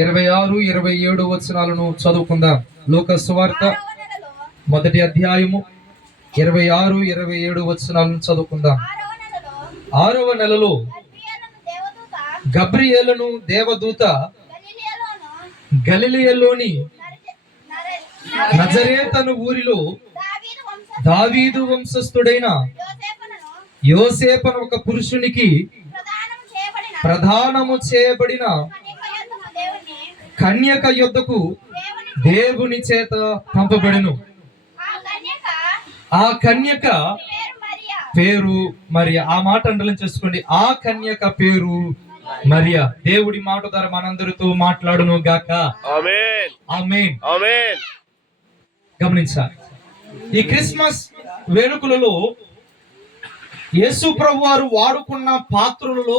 26, 27 వచనాలను చదువుకుందాం. లూకా సువార్త 1వ అధ్యాయము 26, 27 వచనాలను చదువుకుందాం. 6వ నెలలో గబ్రియేలును దేవదూత గలిలయలోని నజరేతను ఊరిలో దావీదు వంశస్థుడైన యోసేపును ఒక పురుషునికి ప్రదానము చేయబడిన కన్యక యొద్దకు దేవుని చేత పంపబడెను. ఆ కన్యక పేరు మరియా. ఆ మాట అండలం చేసుకోండి. ఆ కన్యక పేరు మరియా. దేవుడి మాట ద్వారా మనందరితో మాట్లాడును గాక. ఆమేన్. ఆమేన్. ఆమేన్. గమనించాలి, ఈ క్రిస్మస్ వేడుకలలో యేసు ప్రభు వారు వాడుకున్న పాత్రలలో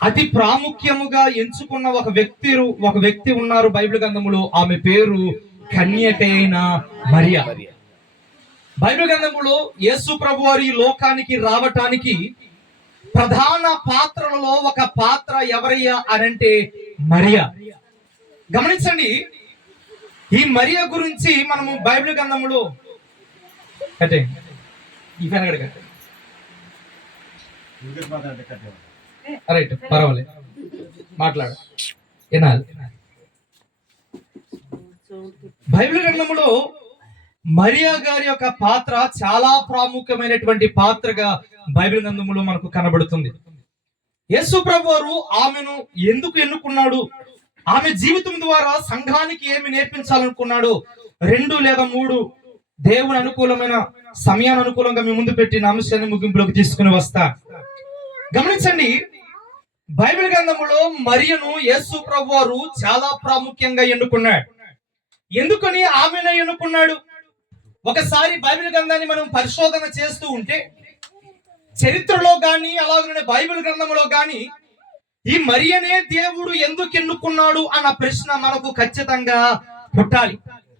అతి ప్రాముఖ్యముగా ఎంచుకున్న ఒక వ్యక్తి ఉన్నారు బైబిల్ గ్రంథములో. ఆమె పేరు కన్యకైన మరియా. బైబిల్ గ్రంథములో యేసు ప్రభు వారు ఈ లోకానికి రావటానికి ప్రధాన పాత్రలలో ఒక పాత్ర ఎవరయ్యా అనంటే మరియా. గమనించండి, ఈ మరియా గురించి మనము బైబిల్ గ్రంథములో రైట్ పర్వాలేదు మాట్లాడు వినాలి. బైబిల్ గ్రంథములో మరియా గారి యొక్క పాత్ర చాలా ప్రాముఖ్యమైనటువంటి పాత్రగా బైబిల్ గ్రంథములో మనకు కనబడుతుంది. యేసు ప్రభు వారు ఆమెను ఎందుకు ఎన్నుకున్నాడు, ఆమె జీవితం ద్వారా సంఘానికి ఏమి నేర్పించాలనుకున్నాడు, 2 లేదా 3 దేవుని అనుకూలమైన సమయాన్ని అనుకూలంగా మీ ముందు పెట్టిన అంశాన్ని ముగింపులోకి తీసుకుని వస్తా. గమనించండి, బైబిల్ గ్రంథములో మరియను యేసు ప్రభు వారు చాలా ప్రాముఖ్యంగా ఎన్నుకున్నాడు. ఎందుకని ఆమెను ఎన్నుకున్నాడు? ఒకసారి బైబిల్ గ్రంథాన్ని మనం పరిశోధన చేస్తూ ఉంటే చరిత్రలో గాని అలాగనే బైబిల్ గ్రంథంలో గాని ఈ మరియనే దేవుడు ఎందుకు ఎన్నుకున్నాడు అన్న ప్రశ్న మనకు ఖచ్చితంగా పుట్టాలి.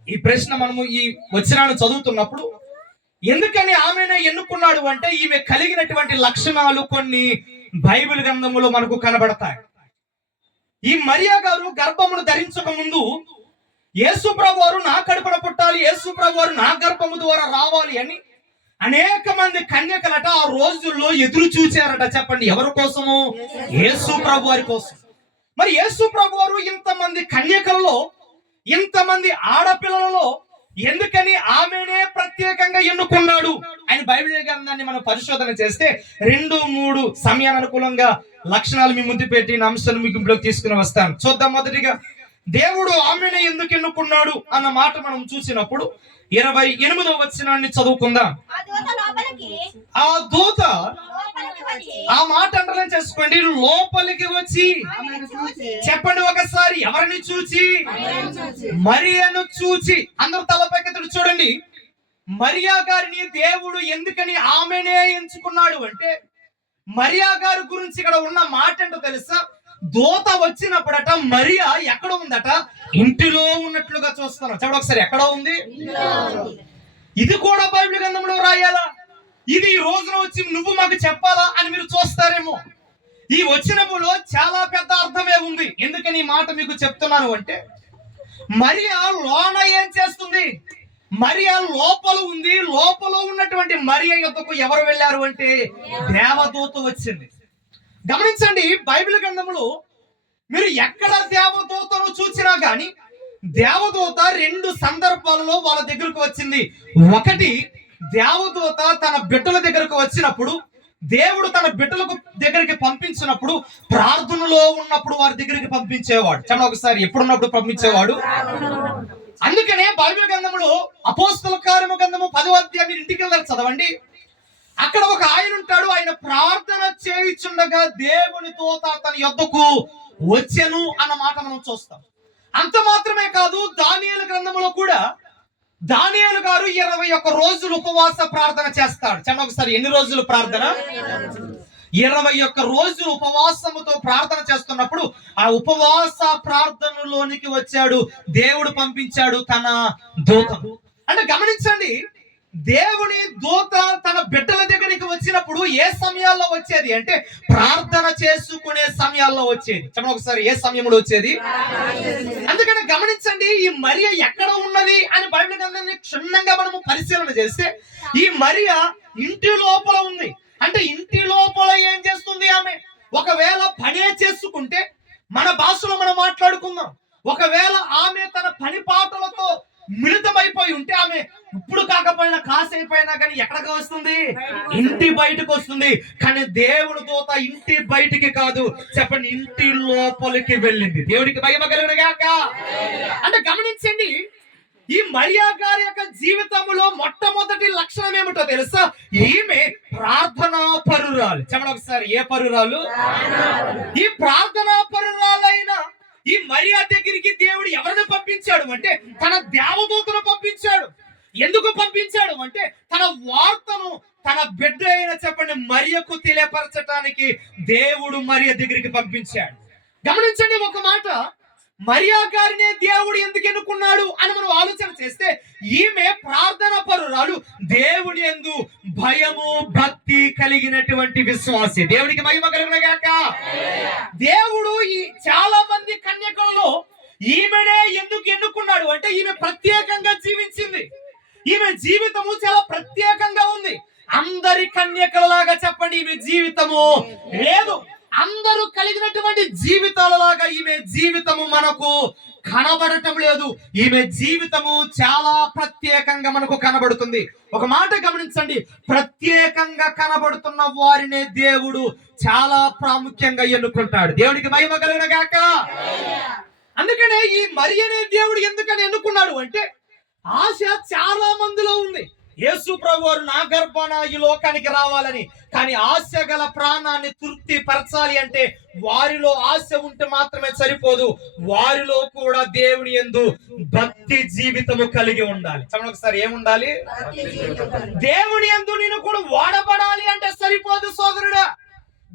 ఈ ప్రశ్న మనము ఈ వచనాన్ని చదువుతున్నప్పుడు ఎందుకని ఆమెనే ఎన్నుకున్నాడు అంటే ఈమె కలిగినటువంటి లక్షణాలు కొన్ని బైబిల్ గ్రంథములో మనకు కనబడతాయి. ఈ మరియా గారు గర్భమును ధరించక ముందు యేసు ప్రభు వారు నా కడుపున పుట్టాలి, యేసు ప్రభు వారు నా గర్భము ద్వారా రావాలి అని అనేక మంది కన్యకలట ఆ రోజుల్లో ఎదురు చూచారట. చెప్పండి, ఎవరి కోసము? యేసు ప్రభు వారి కోసం. మరి యేసు ప్రభు వారు ఇంతమంది కన్యకలలో, ఇంతమంది ఆడపిల్లలలో ఎందుకని ఆమెనే ప్రత్యేకంగా ఎన్నుకున్నాడు ఆయన బైబిల్ గ్రంథాన్ని మనం పరిశోధన చేస్తే 2, 3 సమయానుకూలంగా లక్షణాలు మీ ముందు పెట్టి అంశాలు మీకు ఇంట్లోకి తీసుకుని వస్తాను. చూద్దాం. మొదటిగా దేవుడు ఆమెను ఎందుకు ఎన్నుకున్నాడు అన్న మాట మనం చూసినప్పుడు 28వ వచనాన్ని చదువుకుందాం. ఆ దూత ఆ మాట అండర్లైన్ చేసుకోండి, లోపలికి వచ్చి. చెప్పండి ఒకసారి, ఎవరిని చూచి? మరియను చూచి. అందరూ తలపైకెత్తుడు చూడండి. మరియా గారిని దేవుడు ఎందుకని ఆమెనే ఎంచుకున్నాడు అంటే మరియా గారి గురించి ఇక్కడ ఉన్న మాట ఏంటో తెలుసా? దూత వచ్చినప్పుడట మరియా ఎక్కడ ఉందట? ఇంటిలో ఉన్నట్లుగా చూస్తాను. చెప్పండి ఒకసారి, ఎక్కడ ఉంది? ఇది కూడా బైబిల్ గ్రంథంలో రాయాలా? ఇది ఈ రోజున వచ్చి నువ్వు మాకు చెప్పాలా అని మీరు చూస్తారేమో. ఈ వచ్చినప్పుడు చాలా పెద్ద అర్థమే ఉంది. ఎందుకని ఈ మాట మీకు చెప్తున్నాను అంటే మరియా లోన ఏం చేస్తుంది? మరియా లోపల ఉంది. లోపల ఉన్నటువంటి మరియా యొద్దకు ఎవరు వెళ్ళారు అంటే దేవదూత వచ్చింది. గమనించండి, బైబిల్ గ్రంథంలో మీరు ఎక్కడ దేవదూతను చూసినా గాని దేవదూత 2 సందర్భాలలో వాళ్ళ దగ్గరకు వచ్చింది. ఒకటి, దేవదూత తన బిడ్డల దగ్గరకు వచ్చినప్పుడు, దేవుడు తన బిడ్డలకు దగ్గరికి పంపించినప్పుడు ప్రార్థనలో ఉన్నప్పుడు వారి దగ్గరికి పంపించేవాడు. చెప్పండి ఒకసారి, ఎప్పుడున్నప్పుడు పంపించేవాడు. అందుకనే బైబిల్ గ్రంథంలో అపోస్తల కార్యము గ్రంథము 10వ అధ్యాయం మీరు ఇంటికి వెళ్ళారు చదవండి. అక్కడ ఒక ఆయన ఉంటాడు. ఆయన ప్రార్థన చేయుచుండగా దేవుని దూత తన యొద్దకు వచ్చెను అన్న మాట మనం చూస్తాం. అంత మాత్రమే కాదు, దానియేలు గ్రంథంలో కూడా దానియేలు గారు 21 రోజులు ఉపవాస ప్రార్థన చేస్తాడు. చెప్పండి ఒకసారి, ఎన్ని రోజులు ప్రార్థన? 21 రోజులు ఉపవాసముతో ప్రార్థన చేస్తున్నప్పుడు ఆ ఉపవాస ప్రార్థనలోనికి వచ్చాడు, దేవుడు పంపించాడు తన దూతను. అంటే గమనించండి, దేవుని దూత తన బిడ్డల దగ్గరికి వచ్చినప్పుడు ఏ సమయాల్లో వచ్చేది అంటే ప్రార్థన చేసుకునే సమయాల్లో వచ్చేది. చెప్పండి ఒకసారి, ఏ సమయంలో వచ్చేది? అందుకని గమనించండి, ఈ మరియ ఎక్కడ ఉన్నది అని బైబిల్ గ్రంథాన్ని క్షుణ్ణంగా మనము పరిశీలన చేస్తే ఈ మరియ ఇంటి లోపల ఉంది. అంటే ఇంటి లోపల ఏం చేస్తుంది ఆమె? ఒకవేళ పనే చేసుకుంటే మన భాషలో మనం మాట్లాడుకుందాం, ఒకవేళ ఆమె తన పని పాటలతో మిళితమైపోయి ఉంటే ఆమె ఇప్పుడు కాకపోయినా కాసేపోయినా కానీ ఎక్కడికి వస్తుంది? ఇంటి బయటకు వస్తుంది. కానీ దేవుని దూత ఇంటి బయటికి కాదు, చెప్పండి, ఇంటి లోపలికి వెళ్ళింది. దేవుడికి మహిమ కలుగును గాక. అంటే గమనించండి, ఈ మరియా గారి యొక్క జీవితంలో మొట్టమొదటి లక్షణం ఏమిటో తెలుసా? ఈమె ప్రార్థనా పరురాలు. చెప్పండి ఒకసారి, ఏ పరురాలు? ఈ ప్రార్థనా పరురాలైన ఈ మరియా దగ్గరికి దేవుడు ఎవరిని పంపించాడు అంటే తన దేవదూతను పంపించాడు. ఎందుకు పంపించాడు అంటే తన వార్తను తన బిడ్డ అయిన, చెప్పండి, మరియకు తెలియపరచడానికి దేవుడు మరియ దగ్గరికి పంపించాడు. గమనించండి ఒక మాట, మరియా గారినే దేవుడు ఎందుకు ఎన్నుకున్నాడు అని మనం ఆలోచన చేస్తే ఈమె ప్రార్థన పరురాలు, దేవుడి యందు భయము భక్తి కలిగినటువంటి విశ్వాసి. దేవుడికి మహిమ కలుగును గాక. దేవుడు ఈ చాలా మంది కన్యకలలో ఈమెనే ఎందుకు ఎన్నుకున్నాడు అంటే ఈమె ప్రత్యేకంగా జీవించింది. ఈమె జీవితము చాలా ప్రత్యేకంగా ఉంది. అందరి కన్యకలలాగా, చెప్పండి, ఈమె జీవితము లేదు. అందరూ కలిగినటువంటి జీవితాలలాగా ఈమె జీవితము మనకు కనబడటం లేదు. ఈమె జీవితము చాలా ప్రత్యేకంగా మనకు కనబడుతుంది. ఒక మాట గమనించండి, ప్రత్యేకంగా కనబడుతున్న వారినే దేవుడు చాలా ప్రాముఖ్యంగా ఎన్నుకుంటాడు. దేవుడికి మహిమ కలుగును గాక. అందుకనే ఈ మరియనే దేవుడు ఎందుకని ఎన్నుకున్నాడు అంటే ఆశ చాలా మందిలో ఉంది. యేసు ప్రభువారు నా గర్భాన ఈ లోకానికి రావాలని, కానీ ఆశ గల ప్రాణాన్ని తృప్తి పరచాలి అంటే వారిలో ఆశ ఉంటే మాత్రమే సరిపోదు, వారిలో కూడా దేవుని యందు భక్తి జీవితము కలిగి ఉండాలి. చెప్పండి ఒకసారి, ఏముండాలి? దేవుని యందు నేను కూడా వాడబడాలి అంటే సరిపోదు సోదరుడా,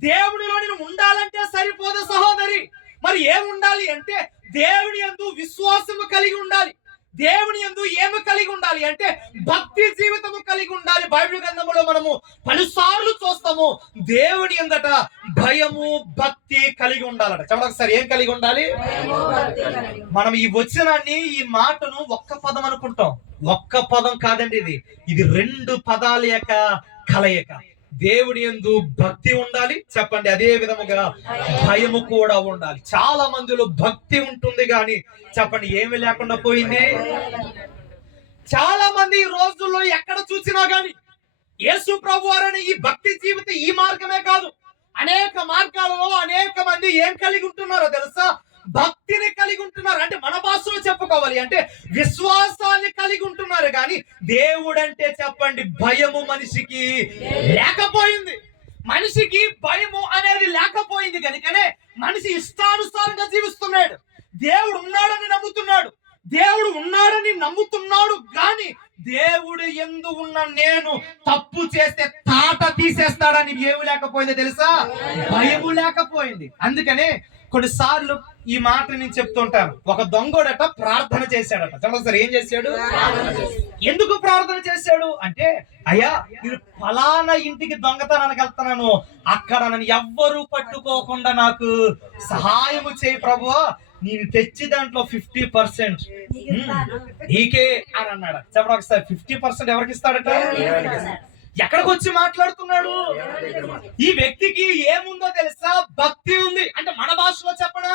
దేవునిలో నేను ఉండాలంటే సరిపోదు సహోదరి. మరి ఏముండాలి అంటే దేవుని యందు విశ్వాసము కలిగి ఉండాలి. దేవుని యందు ఏమి కలిగి ఉండాలి అంటే భక్తి జీవితము కలిగి ఉండాలి. బైబిల్ గ్రంథంలో మనము పలుసార్లు చూస్తాము, దేవుని యందట భయము భక్తి కలిగి ఉండాలట. చెప్పండి ఒకసారి, ఏం కలిగి ఉండాలి? మనం ఈ వచనాన్ని, ఈ మాటను ఒక్క పదం అనుకుంటాం. ఒక్క పదం కాదండి, ఇది రెండు పదాల యొక్క కలయిక. దేవుని యందు భక్తి ఉండాలి, చెప్పండి, అదే విధముగా భయము కూడా ఉండాలి. చాలా మందిలో భక్తి ఉంటుంది కానీ, చెప్పండి, ఏమి లేకుండా పోయింది. చాలా మంది ఈ రోజుల్లో ఎక్కడ చూసినా గాని యేసు ప్రభువారని ఈ భక్తి జీవితం ఈ మార్గమే కాదు, అనేక మార్గాలలో అనేక మంది ఏం కలిగి ఉంటున్నారో తెలుసా? భక్తిని కలిగి ఉంటున్నారు. అంటే మన భాషలో చెప్పుకోవాలి అంటే విశ్వాసాన్ని కలిగి ఉంటున్నారు. కానీ దేవుడంటే, చెప్పండి, భయము మనిషికి లేకపోయింది. మనిషికి భయము అనేది లేకపోయింది కనుకనే మనిషి ఇష్టానుసారంగా జీవిస్తున్నాడు. దేవుడు ఉన్నాడని నమ్ముతున్నాడు, దేవుడు ఉన్నాడని నమ్ముతున్నాడు. కానీ దేవుడు యందు ఉన్న నేను తప్పు చేస్తే తాట తీసేస్తాడని ఏమి లేకపోయిందో తెలుసా? భయము లేకపోయింది. అందుకనే కొన్నిసార్లు ఈ మాట నేను చెప్తుంటాను. ఒక దొంగోడట ప్రార్థన చేశాడట. చెప్పండి సార్, ఏం చేశాడు? ఎందుకు ప్రార్థన చేశాడు అంటే, అయ్యా, నేను ఫలానా ఇంటికి దొంగతనానికి వెళ్తున్నాను, అక్కడ నన్ను ఎవ్వరూ పట్టుకోకుండా నాకు సహాయము చేయి ప్రభువా, నేను తెచ్చి దాంట్లో 50% నీకే అని అన్నాడు. చెప్పండి ఒకసారి, 50% ఎవరికి ఇస్తాడట? ఎక్కడికి వచ్చి మాట్లాడుతున్నాడు? ఈ వ్యక్తికి ఏముందో తెలుసా? భక్తి ఉంది. అంటే మన భాషలో చెప్పనా,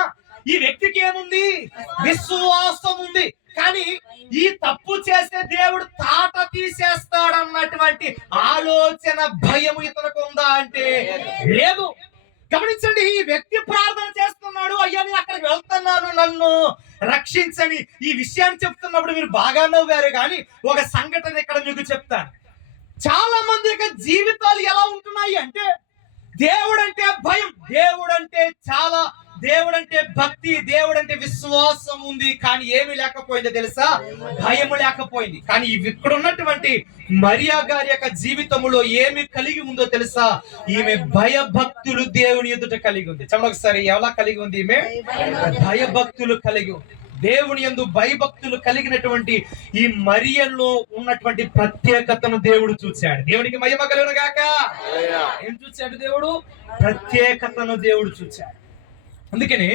ఈ వ్యక్తికి ఏముంది? విశ్వాసం ఉంది. కానీ ఈ తప్పు చేస్తే దేవుడు తాట తీసేస్తాడన్నటువంటి ఆలోచన, భయం ఇతనికి ఉందా అంటే లేదు. గమనించండి, ఈ వ్యక్తి ప్రార్థన చేస్తున్నాడు, అయ్యా నేను అక్కడికి వెళ్తున్నాను, నన్ను రక్షించని. ఈ విషయాన్ని చెప్తున్నప్పుడు మీరు బాగా నవ్వారు. కానీ ఒక సంఘటన ఇక్కడ మీకు చెప్తాను. చాలా మంది యొక్క జీవితాలు ఎలా ఉంటున్నాయి అంటే దేవుడంటే భయం, దేవుడంటే భక్తి, దేవుడంటే విశ్వాసం ఉంది, కానీ ఏమి లేకపోయిందో తెలుసా? భయము లేకపోయింది. కానీ ఇక్కడ ఉన్నటువంటి మరియా గారి యొక్క జీవితంలో ఏమి కలిగి ఉందో తెలుసా? ఈమె భయభక్తులు దేవుని ఎదుట కలిగి ఉంది. చెప్పండి ఒకసారి, ఎలా కలిగి ఉంది? ఈమె భయభక్తులు కలిగి ఉంది. దేవుని యందు భయభక్తులు కలిగినటువంటి ఈ మరియలో ఉన్నటువంటి ప్రత్యేకతను దేవుడు చూశాడు. దేవునికి మహిమ కలుగును గాక. ఏం చూశాడు దేవుడు? ప్రత్యేకతను దేవుడు చూశాడు. అందుకని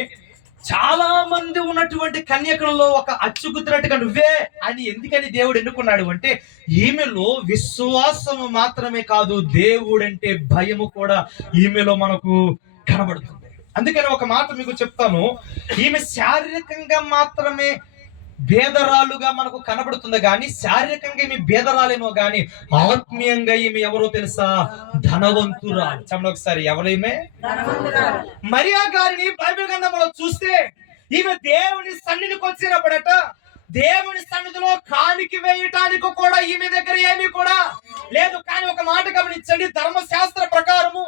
చాలా మంది ఉన్నటువంటి కన్యకలలో ఒక అచ్చుగుద్దినట్టుగా నువ్వే అని ఎందుకని దేవుడు ఎన్నుకున్నాడు అంటే, ఈమెలో విశ్వాసము మాత్రమే కాదు, దేవుడంటే భయము కూడా ఈమెలో మనకు కనబడుతుంది. అందుకని ఒక మాట మీకు చెప్తాను, ఈమె శారీరకంగా మాత్రమే భేదరాలుగా మనకు కనబడుతుంది కానీ శారీరకంగా ఈమె భేదరాలేమో గాని ఆత్మీయంగా ఈమె ఎవరో తెలుసా? ధనవంతురాలు. చెప్పండి ఒకసారి, ఎవరు ఈమె? మరియా గారిని బైబిల్ గ్రంథంలో చూస్తే ఈమె దేవుని సన్నిధికి వచ్చినప్పుడట, దేవుని సన్నిధిలో కానికి వేయటానికి కూడా ఈమె దగ్గర ఏమీ కూడా లేదు. కానీ ఒక మాట గమనించండి, ధర్మశాస్త్ర ప్రకారము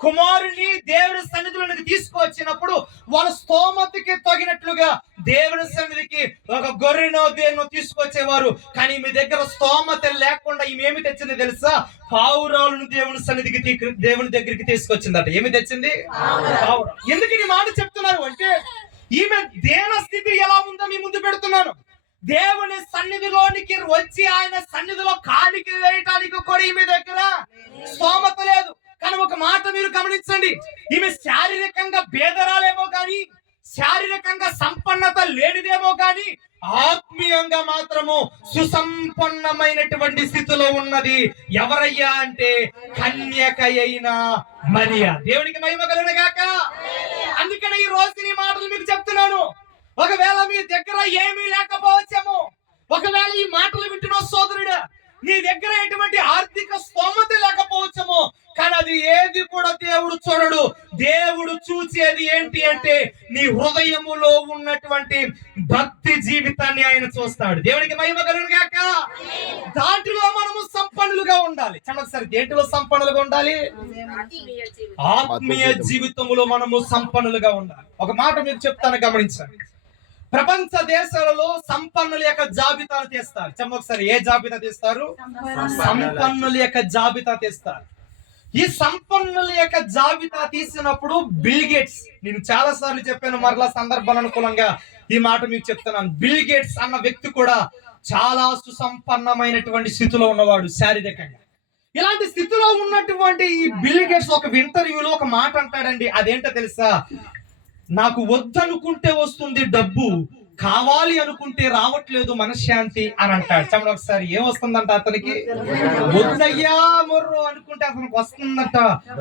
కుమారుని దేవుని సన్నిధిలోనికి తీసుకువచ్చినప్పుడు వాళ్ళ స్తోమతకి తగినట్లుగా దేవుని సన్నిధికి ఒక గొర్రెనో దేన్నో తీసుకొచ్చేవారు. కానీ మీ దగ్గర స్తోమత లేకుండా ఈమె ఏమి తెచ్చింది తెలుసా? పావురాలను దేవుని దగ్గరికి తీసుకొచ్చిందట. ఏమి తెచ్చింది? పావురాలు. ఎందుకు ఈ మాట చెప్తున్నారు అంటే, ఈమె దేన స్థితి ఎలా ఉందో మీ ముందు పెడుతున్నాను. దేవుని సన్నిధిలోనికి వచ్చి ఆయన సన్నిధిలో కానికి వేయటానికి కూడా ఈమె దగ్గర స్తోమత లేదు. కానీ ఒక మాట మీరు గమనించండి, ఈమె శారీరకంగా భేదరాలేమో కానీ శారీరకంగా సంపన్నత లేనిదేమో కానీ ఆత్మీయంగా మాత్రము సుసంపన్నమైనటువంటి స్థితిలో ఉన్నది. ఎవరయ్యా అంటే కన్యక అయిన మరియా. దేవునికి మహిమ కలుగును గాక. అందుకనే ఈ రోజు ఈ మాటలు మీకు చెప్తున్నాను. ఒకవేళ మీ దగ్గర ఏమీ లేకపోవచ్చేమో, ఒకవేళ ఈ మాటలు వింటున్న సోదరుడా నీ దగ్గర ఎటువంటి ఆర్థిక స్తోమత లేకపోవచ్చేమో, కానీ అది ఏది కూడా దేవుడు చూడడు. దేవుడు చూసేది ఏంటి అంటే నీ హృదయములో ఉన్నటువంటి భక్తి జీవితాన్ని ఆయన చూస్తాడు. దేవునికి మహిమ కలుగును గాక. దాంట్లో మనము సంపన్నులుగా ఉండాలి. సరే, దేంట్లో సంపన్నులుగా ఉండాలి? ఆత్మీయ జీవితంలో మనము సంపన్నులుగా ఉండాలి. ఒక మాట మీకు చెప్తాను, గమనించండి. ప్రపంచ దేశాలలో సంపన్నుల యొక్క జాబితాను తీస్తారు. ఒకసారి, ఏ జాబితా తీస్తారు? సంపన్నుల యొక్క జాబితా తీస్తారు. ఈ సంపన్నుల యొక్క జాబితా తీసినప్పుడు బిల్ గేట్స్, నేను చాలా సార్లు చెప్పాను, మరలా సందర్భానుకూలంగా ఈ మాట మీకు చెప్తున్నాను. బిల్ గేట్స్ అన్న వ్యక్తి కూడా చాలా సుసంపన్నమైనటువంటి స్థితిలో ఉన్నవాడు శారీరకంగా. ఇలాంటి స్థితిలో ఉన్నటువంటి ఈ బిల్ గేట్స్ ఒక ఇంటర్వ్యూలో ఒక మాట అంటాడండి. అదేంటో తెలుసా? నాకు వద్దనుకుంటే వస్తుంది డబ్బు, కావాలి అనుకుంటే రావట్లేదు మనశ్శాంతి అని అంటాడు. చెప్పండి ఒకసారి, ఏం వస్తుందంట అతనికి? వద్దయ్యా మొర్రో అనుకుంటే అతనికి వస్తుందట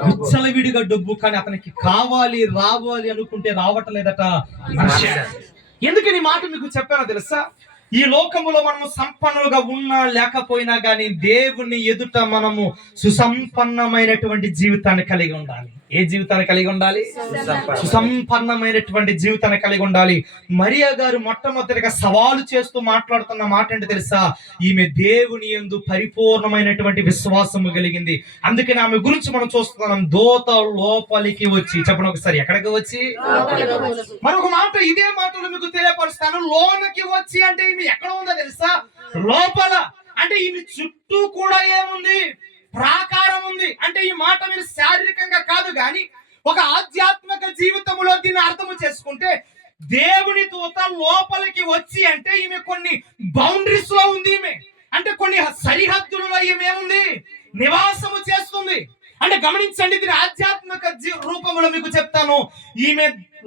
విచ్చలవిడిగా డబ్బు, కానీ అతనికి కావాలి రావాలి అనుకుంటే రావట్లేదట మనశ్శాంతి. ఎందుకని మాట మీకు చెప్పానో తెలుసా? ఈ లోకములో మనము సంపన్నులుగా ఉన్నా లేకపోయినా గానీ దేవుని ఎదుట మనము సుసంపన్నమైనటువంటి జీవితాన్ని కలిగి ఉండాలి. ఏ జీవితాన్ని కలిగి ఉండాలి? సుసంపన్నమైనటువంటి జీవితాన్ని కలిగి ఉండాలి. మరియా గారు మొట్టమొదటిగా సవాలు చేస్తూ మాట్లాడుతున్న మాట ఏంటి తెలుసా? ఈమె దేవుని యందు పరిపూర్ణమైనటువంటి విశ్వాసము కలిగింది. అందుకని ఆమె గురించి మనం చూస్తున్నాం. దూత లోపలికి వచ్చి, చెప్పండి ఒకసారి, ఎక్కడికి వచ్చి? మరొక మాట, ఇదే మాటలు మీకు తెలియపరుస్తాను. లోనకి వచ్చి అంటే ఈమె ఎక్కడ ఉందో తెలుసా? లోపల. అంటే ఈమె చుట్టూ కూడా ఏముంది? ప్రాకారం ఉంది. అంటే ఈ మాట మీరు శారీరకంగా కాదు కానీ ఒక ఆధ్యాత్మిక జీవితంలో దీన్ని అర్థము చేసుకుంటే, దేవుని దూత లోపలికి వచ్చి అంటే ఈమె కొన్ని బౌండరీస్ లో ఉంది. ఈమె అంటే కొన్ని సరిహద్దులలో ఈమె ఏముంది? నివాసము చేస్తుంది. అంటే గమనించండి, దీని ఆధ్యాత్మిక రూపంలో మీకు చెప్తాను. ఈమె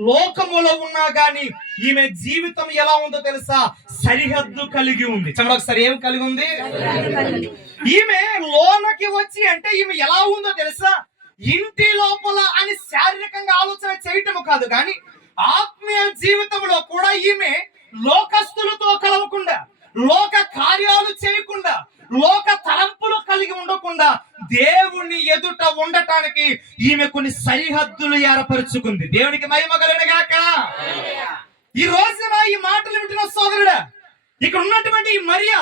లోకములో ఉన్నా గాని ఈమె జీవితం ఎలా ఉందో తెలుసా? సరిహద్దు కలిగి ఉంది. చెప్పండి ఒకసారి, ఏం కలిగి ఉంది? ఈమె లోనకి వచ్చి అంటే ఈమె ఎలా ఉందో తెలుసా? ఇంటి లోపల అని శారీరకంగా ఆలోచన చేయటము కాదు కానీ ఆత్మీయ జీవితంలో కూడా ఈమె లోకస్తులతో కలవకుండా, లోక కార్యాలు చేయకుండా, లోక తలంపులు కలిగి ఉండకుండా దేవుని ఎదుట ఉండటానికి ఈమె కొన్ని సరిహద్దులు ఏర్పరుచుకుంది. దేవునికి మహిమ కలుగును గాక. ఈ రోజున ఈ మాటలు వింటున్న సోదరుడా, ఇక్కడ ఉన్నటువంటి ఈ మరియా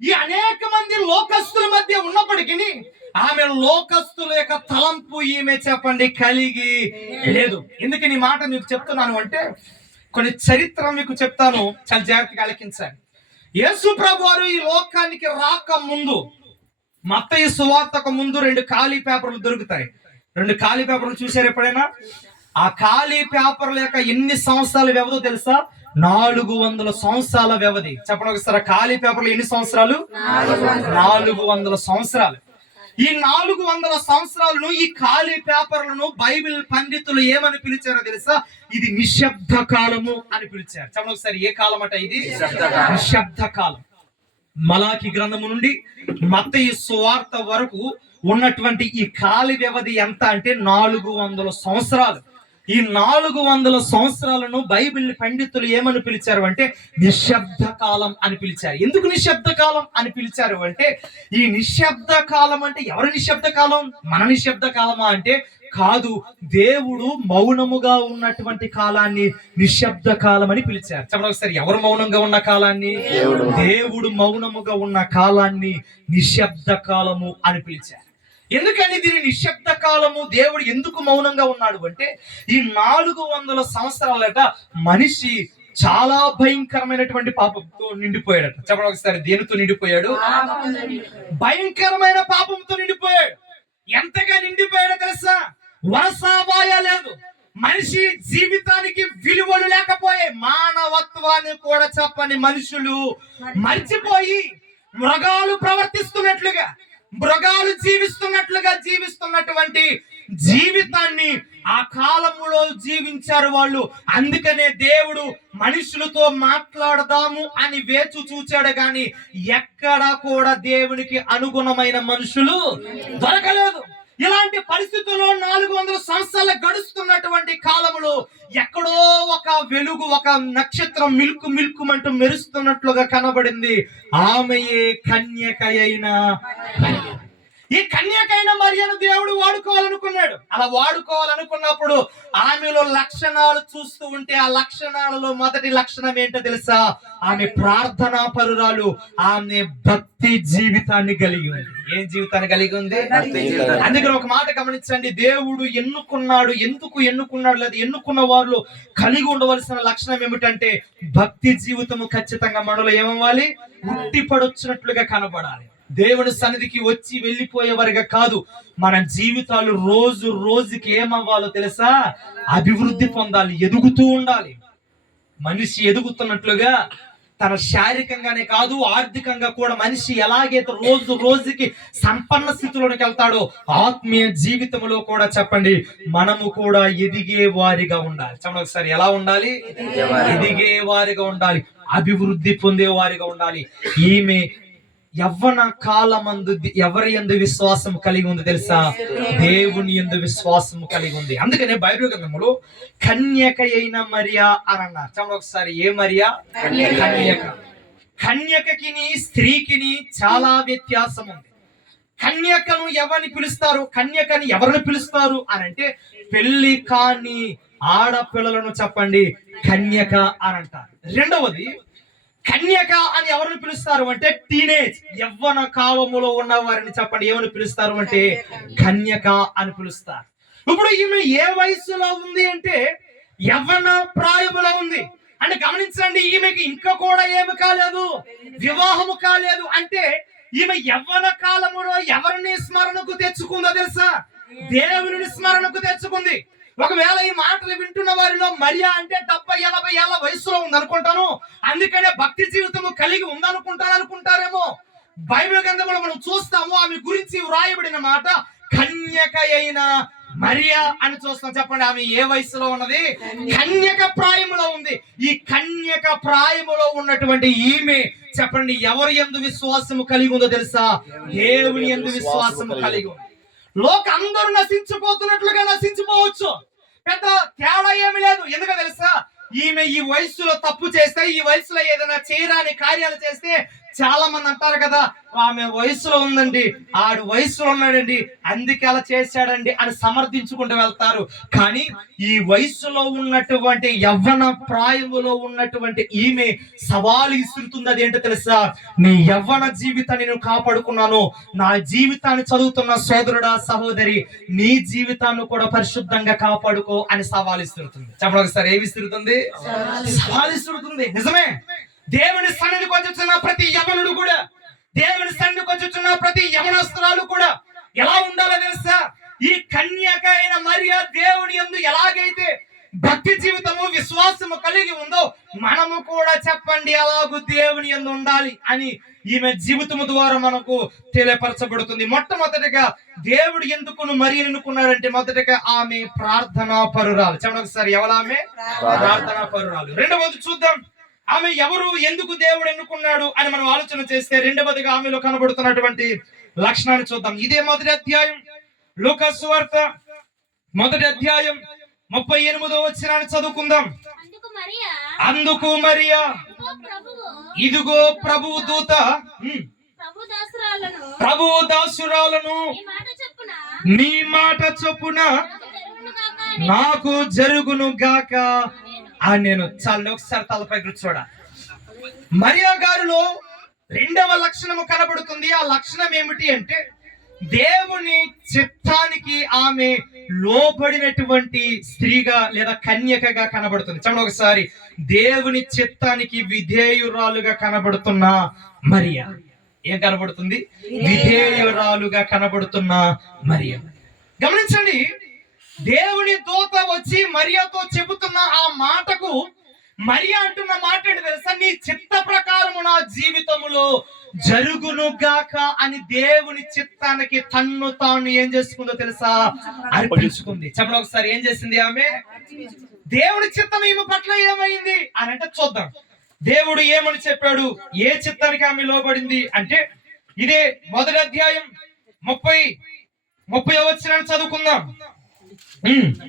ఈ అనేక మంది లోకస్తుల మధ్య ఉన్నప్పటికీ ఆమె లోకస్తుల యొక్క తలంపు ఈమె చెప్పండి కలిగి లేదు. ఎందుకని ఈ మాట మీకు చెప్తున్నాను అంటే, కొన్ని చరిత్ర మీకు చెప్తాను, చాలా జాగ్రత్తగా ఆలకించండి. యేసు ప్రభు వారు ఈ లోకానికి రాక ముందు, మత్తయి సువార్తకు ముందు 2 ఖాళీ పేపర్లు దొరుకుతాయి. 2 ఖాళీ పేపర్లు చూశారు ఎప్పుడైనా? ఆ ఖాళీ పేపర్ల యొక్క ఎన్ని సంవత్సరాల వ్యవధో తెలుసా? 400 సంవత్సరాల వ్యవధి. చెప్పండి ఒకసారి, ఖాళీ పేపర్లు ఎన్ని సంవత్సరాలు? 400 సంవత్సరాలు. ఈ 400 సంవత్సరాలను, ఈ ఖాళీ పేపర్లను బైబిల్ పండితులు ఏమని పిలిచారో తెలుసా? ఇది నిశ్శబ్ద కాలము అని పిలిచారు. చెప్పండి ఒకసారి, ఏ కాలం అట ఇది? నిశ్శబ్ద కాలం. మలాకి గ్రంథము నుండి మత్తయి సువార్త వరకు ఉన్నటువంటి ఈ ఖాళీ వ్యవధి ఎంత అంటే 400 సంవత్సరాలు. ఈ 400 సంవత్సరాలను బైబిల్ పండితులు ఏమని పిలిచారు అంటే నిశ్శబ్ద కాలం అని పిలిచారు. ఎందుకు నిశ్శబ్ద కాలం అని పిలిచారు అంటే, ఈ నిశ్శబ్ద కాలం అంటే ఎవరి నిశ్శబ్ద కాలం? మన నిశ్శబ్ద కాలమా అంటే కాదు, దేవుడు మౌనముగా ఉన్నటువంటి కాలాన్ని నిశ్శబ్ద కాలం అని పిలిచారు. చెప్పండి ఒకసారి, ఎవరు మౌనంగా ఉన్న కాలాన్ని? దేవుడు మౌనముగా ఉన్న కాలాన్ని నిశ్శబ్ద కాలము అని పిలిచారు. ఎందుకని దీని నిశ్శబ్ద కాలము? దేవుడు ఎందుకు మౌనంగా ఉన్నాడు అంటే, ఈ 400 సంవత్సరాలట మనిషి చాలా భయంకరమైనటువంటి పాపంతో నిండిపోయాడట. చెప్పండి ఒకసారి, దేనితో నిండిపోయాడు? భయంకరమైన పాపంతో నిండిపోయాడు. ఎంతగా నిండిపోయాడో తెలుసా? వరసావాయ లేదు, మనిషి జీవితానికి విలువలు లేకపోయాయి, మానవత్వాన్ని కూడా చెప్పని మనుషులు మర్చిపోయి మృగాలు ప్రవర్తిస్తున్నట్లుగా, మృగాలు జీవిస్తున్నటువంటి జీవితాన్ని ఆ కాలములో జీవించారు వాళ్ళు. అందుకనే దేవుడు మనుషులతో మాట్లాడదాము అని వేచి చూచాడు, గాని ఎక్కడా కూడా దేవునికి అనుగుణమైన మనుషులు దొరకలేదు. ఇలాంటి పరిస్థితుల్లో 400 సంవత్సరాలు గడుస్తున్నటువంటి కాలములో ఎక్కడో ఒక వెలుగు, ఒక నక్షత్రం మిల్కుమంటూ మెరుస్తున్నట్లుగా కనబడింది. ఆమెయే కన్యక అయిన మరియ. ఈ కన్యకైన మరియను దేవుడు వాడుకోవాలనుకున్నాడు. అలా వాడుకోవాలనుకున్నప్పుడు ఆమెలో లక్షణాలు చూస్తూ ఉంటే, ఆ లక్షణాలలో మొదటి లక్షణం ఏంటో తెలుసా? ఆమె ప్రార్థనా పరురాలు, ఆమె భక్తి జీవితాన్ని కలిగి ఉంది. ఏం జీవితాన్ని కలిగి ఉంది? అందుకని ఒక మాట గమనించండి, దేవుడు ఎన్నుకున్నాడు. ఎందుకు ఎన్నుకున్నాడు? లేదా ఎన్నుకున్న వారిలో కలిగి ఉండవలసిన లక్షణం ఏమిటంటే భక్తి జీవితము ఖచ్చితంగా మనలో ఏమవ్వాలి? ఉట్టిపడొచ్చినట్లుగా కనబడాలి. దేవుని సన్నిధికి వచ్చి వెళ్ళిపోయేవారిగా కాదు, మన జీవితాలు రోజు రోజుకి ఏమవ్వాలో తెలుసా? అభివృద్ధి పొందాలి, ఎదుగుతూ ఉండాలి. మనిషి ఎదుగుతున్నట్లుగా తన శారీరకంగానే కాదు, ఆర్థికంగా కూడా మనిషి ఎలాగైతే రోజు రోజుకి సంపన్న స్థితిలోనికి వెళ్తాడో, ఆత్మీయ జీవితంలో కూడా చెప్పండి మనము కూడా ఎదిగే వారిగా ఉండాలి. చెప్పండి ఒకసారి, ఎలా ఉండాలి? ఎదిగే వారిగా ఉండాలి, అభివృద్ధి పొందే వారిగా ఉండాలి. ఈమె యవ్వన కాలమందు ఎవరి యందు విశ్వాసం కలిగి ఉంది తెలుసా? దేవుని యందు విశ్వాసం కలిగి ఉంది. అందుకనే బైబిల్ గ్రంథంలో కన్యక అయిన మరియా అని అన్నారు. చెప్పండి ఒకసారి, ఏ మరియా? కన్యక. కన్యకకిని స్త్రీకిని చాలా వ్యత్యాసం ఉంది. కన్యకను ఎవరిని పిలుస్తారు? కన్యకని ఎవరిని పిలుస్తారు అని అంటే, పెళ్లి కాని ఆడపిల్లలను చెప్పండి కన్యక అని అంటారు. రెండవది, కన్యక అని ఎవరిని పిలుస్తారు అంటే టీనేజ్, యవ్వన కాలములో ఉన్న వారిని చెప్పండి ఏమని పిలుస్తారు అంటే కన్యక అని పిలుస్తారు. ఇప్పుడు ఈమె ఏ వయసులో ఉంది అంటే యవ్వన ప్రాయములో ఉంది. అంటే గమనించండి, ఈమెకి ఇంకా కూడా ఏమి కాలేదు, వివాహము కాలేదు. అంటే ఈమె యవ్వన కాలములో ఎవరిని స్మరణకు తెచ్చుకుందో తెలుసా? దేవుని స్మరణకు తెచ్చుకుంది. ఒకవేళ ఈ మాటలు వింటున్న వారిలో మరియా అంటే 70-80 ఏళ్ల వయసులో ఉంది అనుకుంటాను, అందుకనే భక్తి జీవితము కలిగి ఉందనుకుంటారేమో. బైబిల్ గ్రంథంలో మనం చూస్తాము, ఆమె గురించి వ్రాయబడిన మాట కన్యక అయిన మరియా అని చూస్తాం. చెప్పండి, ఆమె ఏ వయసులో ఉన్నది? కన్యక ప్రాయములో ఉంది. ఈ కన్యక ప్రాయములో ఉన్నటువంటి ఈమె చెప్పండి ఎవరి యందు విశ్వాసము కలిగి ఉందో తెలుసా? దేవుని యందు విశ్వాసము కలిగి ఉంది. లోక అందరూ నశించిపోతున్నట్లుగా నశించిపోవచ్చు, పెద్ద తేడా ఏమి లేదు. ఎందుకో తెలుసా? ఈమె ఈ వయసులో తప్పు చేస్తే, ఈ వయసులో ఏదైనా చేయరాని కార్యాలు చేస్తే చాలా మంది అంటారు కదా, ఆమె వయసులో ఉందండి, ఆడు వయసులో ఉన్నాడండి, అందుకే అలా చేశాడండి అని సమర్థించుకుంటూ వెళ్తారు. కానీ ఈ వయసులో ఉన్నటువంటి యవ్వన ప్రాయములో ఉన్నటువంటి ఈమె సవాలు ఇస్తుతుంది. అదేంటో తెలుసా? నీ యవ్వన జీవితాన్ని నేను కాపాడుకున్నాను, నా జీవితాన్ని చదువుతున్న సోదరుడా సహోదరి, నీ జీవితాన్ని కూడా పరిశుద్ధంగా కాపాడుకో అని సవాలు ఇస్తుంది. చెప్పండి ఒకసారి, ఏమి ఇస్తుంది? సవాలు ఇస్తుంది. నిజమే, దేవుని సన్నిధికి వచ్చుచున్న ప్రతి యవనుడు కూడా, దేవుని సన్నిధికి వచ్చుచున్న ప్రతి యవనస్తురాలు కూడా ఎలా ఉండాలో తెలుసా? ఈ కన్యక అయిన మరియా దేవుని యందు ఎలాగైతే భక్తి జీవితము విశ్వాసము కలిగి ఉందో మనము కూడా చెప్పండి అలాగూ దేవుని యందు ఉండాలి అని ఈమె జీవితము ద్వారా మనకు తెలియపరచబడుతుంది. మొట్టమొదటిగా దేవుడు ఎందుకు మరి ఎన్నుకున్నాడంటే మొదటిగా ఆమె ప్రార్థనా పరురాలు. చెప్పండి ఒకసారి, ఎవరు ఆమె? ప్రార్థనా పరురాలు. రెండవది చూద్దాం, ఆమె ఎవరు, ఎందుకు దేవుడు ఎన్నుకున్నాడు అని మనం ఆలోచన చేస్తే రెండవదిగా ఆమెలో కనబడుతున్నటువంటి లక్షణాన్ని చూద్దాం. ఇదే మొదటి అధ్యాయం, లూకా సువార్త మొదటి అధ్యాయం 38వ వచనాన్ని చదువుకుందాం. అందుకు మరియా, ఇదిగో ప్రభువు దూత ప్రభువు దాసురాలను నీ మాట చొప్పున నాకు జరుగును గాక అని నేను చాలా ఒకసారి తలపై కూర్చోడ. మరియా గారిలో రెండవ లక్షణము కనబడుతుంది. ఆ లక్షణం ఏమిటి అంటే దేవుని చిత్తానికి ఆమె లోబడినటువంటి స్త్రీగా లేదా కన్యకగా కనబడుతుంది. చూడండి ఒకసారి, దేవుని చిత్తానికి విధేయురాలుగా కనబడుతున్న మరియా. ఏం కనబడుతుంది? విధేయురాలుగా కనబడుతున్న మరియా. గమనించండి, దేవుని దూత వచ్చి మరియాతో చెబుతున్న ఆ మాటకు మరియా అంటున్న మాట ఏంటి తెలుసా? నీ చిత్త ప్రకారము నా జీవితములో జరుగును గాక అని దేవుని చిత్తానికి తన్ను తాను ఏం చేసుకుందో తెలుసా? అర్పించుకుంది. చెప్పండి ఒకసారి, ఏం చేసింది ఆమె? దేవుని చిత్తం ఈమె పట్ల ఏమైంది అని అంటే చూద్దాం. దేవుడు ఏమని చెప్పాడు, ఏ చిత్తానికి ఆమె లోబడింది అంటే ఇదే మొదటి అధ్యాయం 30వ వచనాన్ని చదువుకుందాం.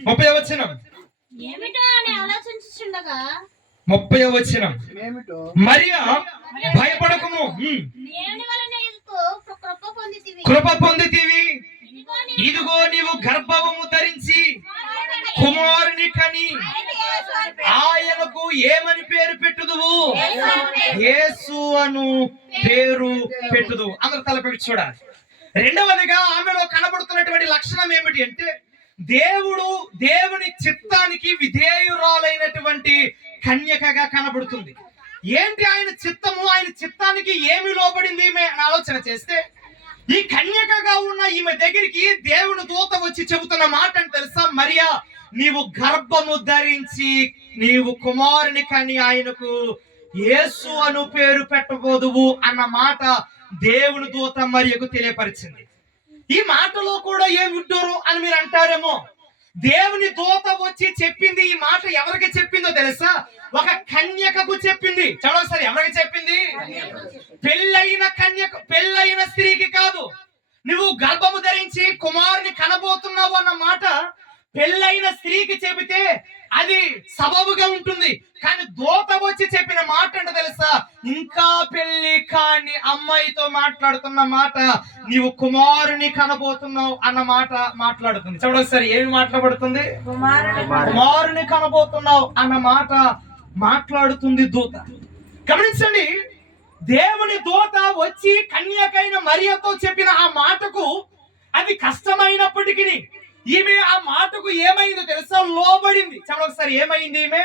30వ వచనం, 30వ వచనం, మరియా భయపడకుము, కృప పొందితివి, ఇదిగో నీవు గర్భము ధరించి కుమారుని కని ఆయనకు ఏమని పేరు పెట్టుదువు? యేసు అను పేరు పెట్టుదు. అందరూ తలపెట్టి చూడాలి. రెండవదిగా ఆమెలో కనబడుతున్నటువంటి లక్షణం ఏమిటి అంటే దేవుని చిత్తానికి విధేయురాలైనటువంటి కన్యకగా కనబడుతుంది. ఏంటి ఆయన చిత్తము? ఆయన చిత్తానికి ఏమి లోబడింది ఈమె అని ఆలోచన చేస్తే ఈ కన్యకగా ఉన్న ఈమె దగ్గరికి దేవుని దూత వచ్చి చెబుతున్న మాట అని తెలుసా? మరియా, నీవు గర్భము ధరించి నీవు కుమారుని కని ఆయనకు యేసు అను పేరు పెట్టబోదువు అన్న మాట దేవుని దూత మరియకు తెలియపరిచింది. ఈ మాటలో కూడా ఏమి విడ్డూరం అని మీరు అంటారేమో. దేవుని దూత వచ్చి చెప్పింది. ఈ మాట ఎవరికి చెప్పిందో తెలుసా? ఒక కన్యకకు చెప్పింది. చదవసారి, ఎవరికి చెప్పింది? పెళ్ళైన స్త్రీకి కాదు. నువ్వు గర్భము ధరించి కుమారుని కనబోతున్నావు అన్న మాట పెళ్ళైన స్త్రీకి చెబితే అది సబబుగా ఉంటుంది. కానీ దూత వచ్చి చెప్పిన మాట అంటే తెలుసా? ఇంకా పెళ్లి కాని అమ్మాయితో మాట్లాడుతున్న మాట, నీవు కుమారుని కనబోతున్నావు అన్న మాట మాట్లాడుతుంది. చూడొకసారి, ఏమి మాట్లాడుతుంది? కుమారుని కనబోతున్నావు అన్న మాట మాట్లాడుతుంది దూత. గమనించండి, దేవుని దూత వచ్చి కన్యకైన మరియతో చెప్పిన ఆ మాటకు అది కష్టమైనప్పటికీ ఈమె ఆ మాటకు ఏమైందో తెలుసా? లోబడింది. చెప్పండి ఒకసారి, ఏమైంది ఈమె?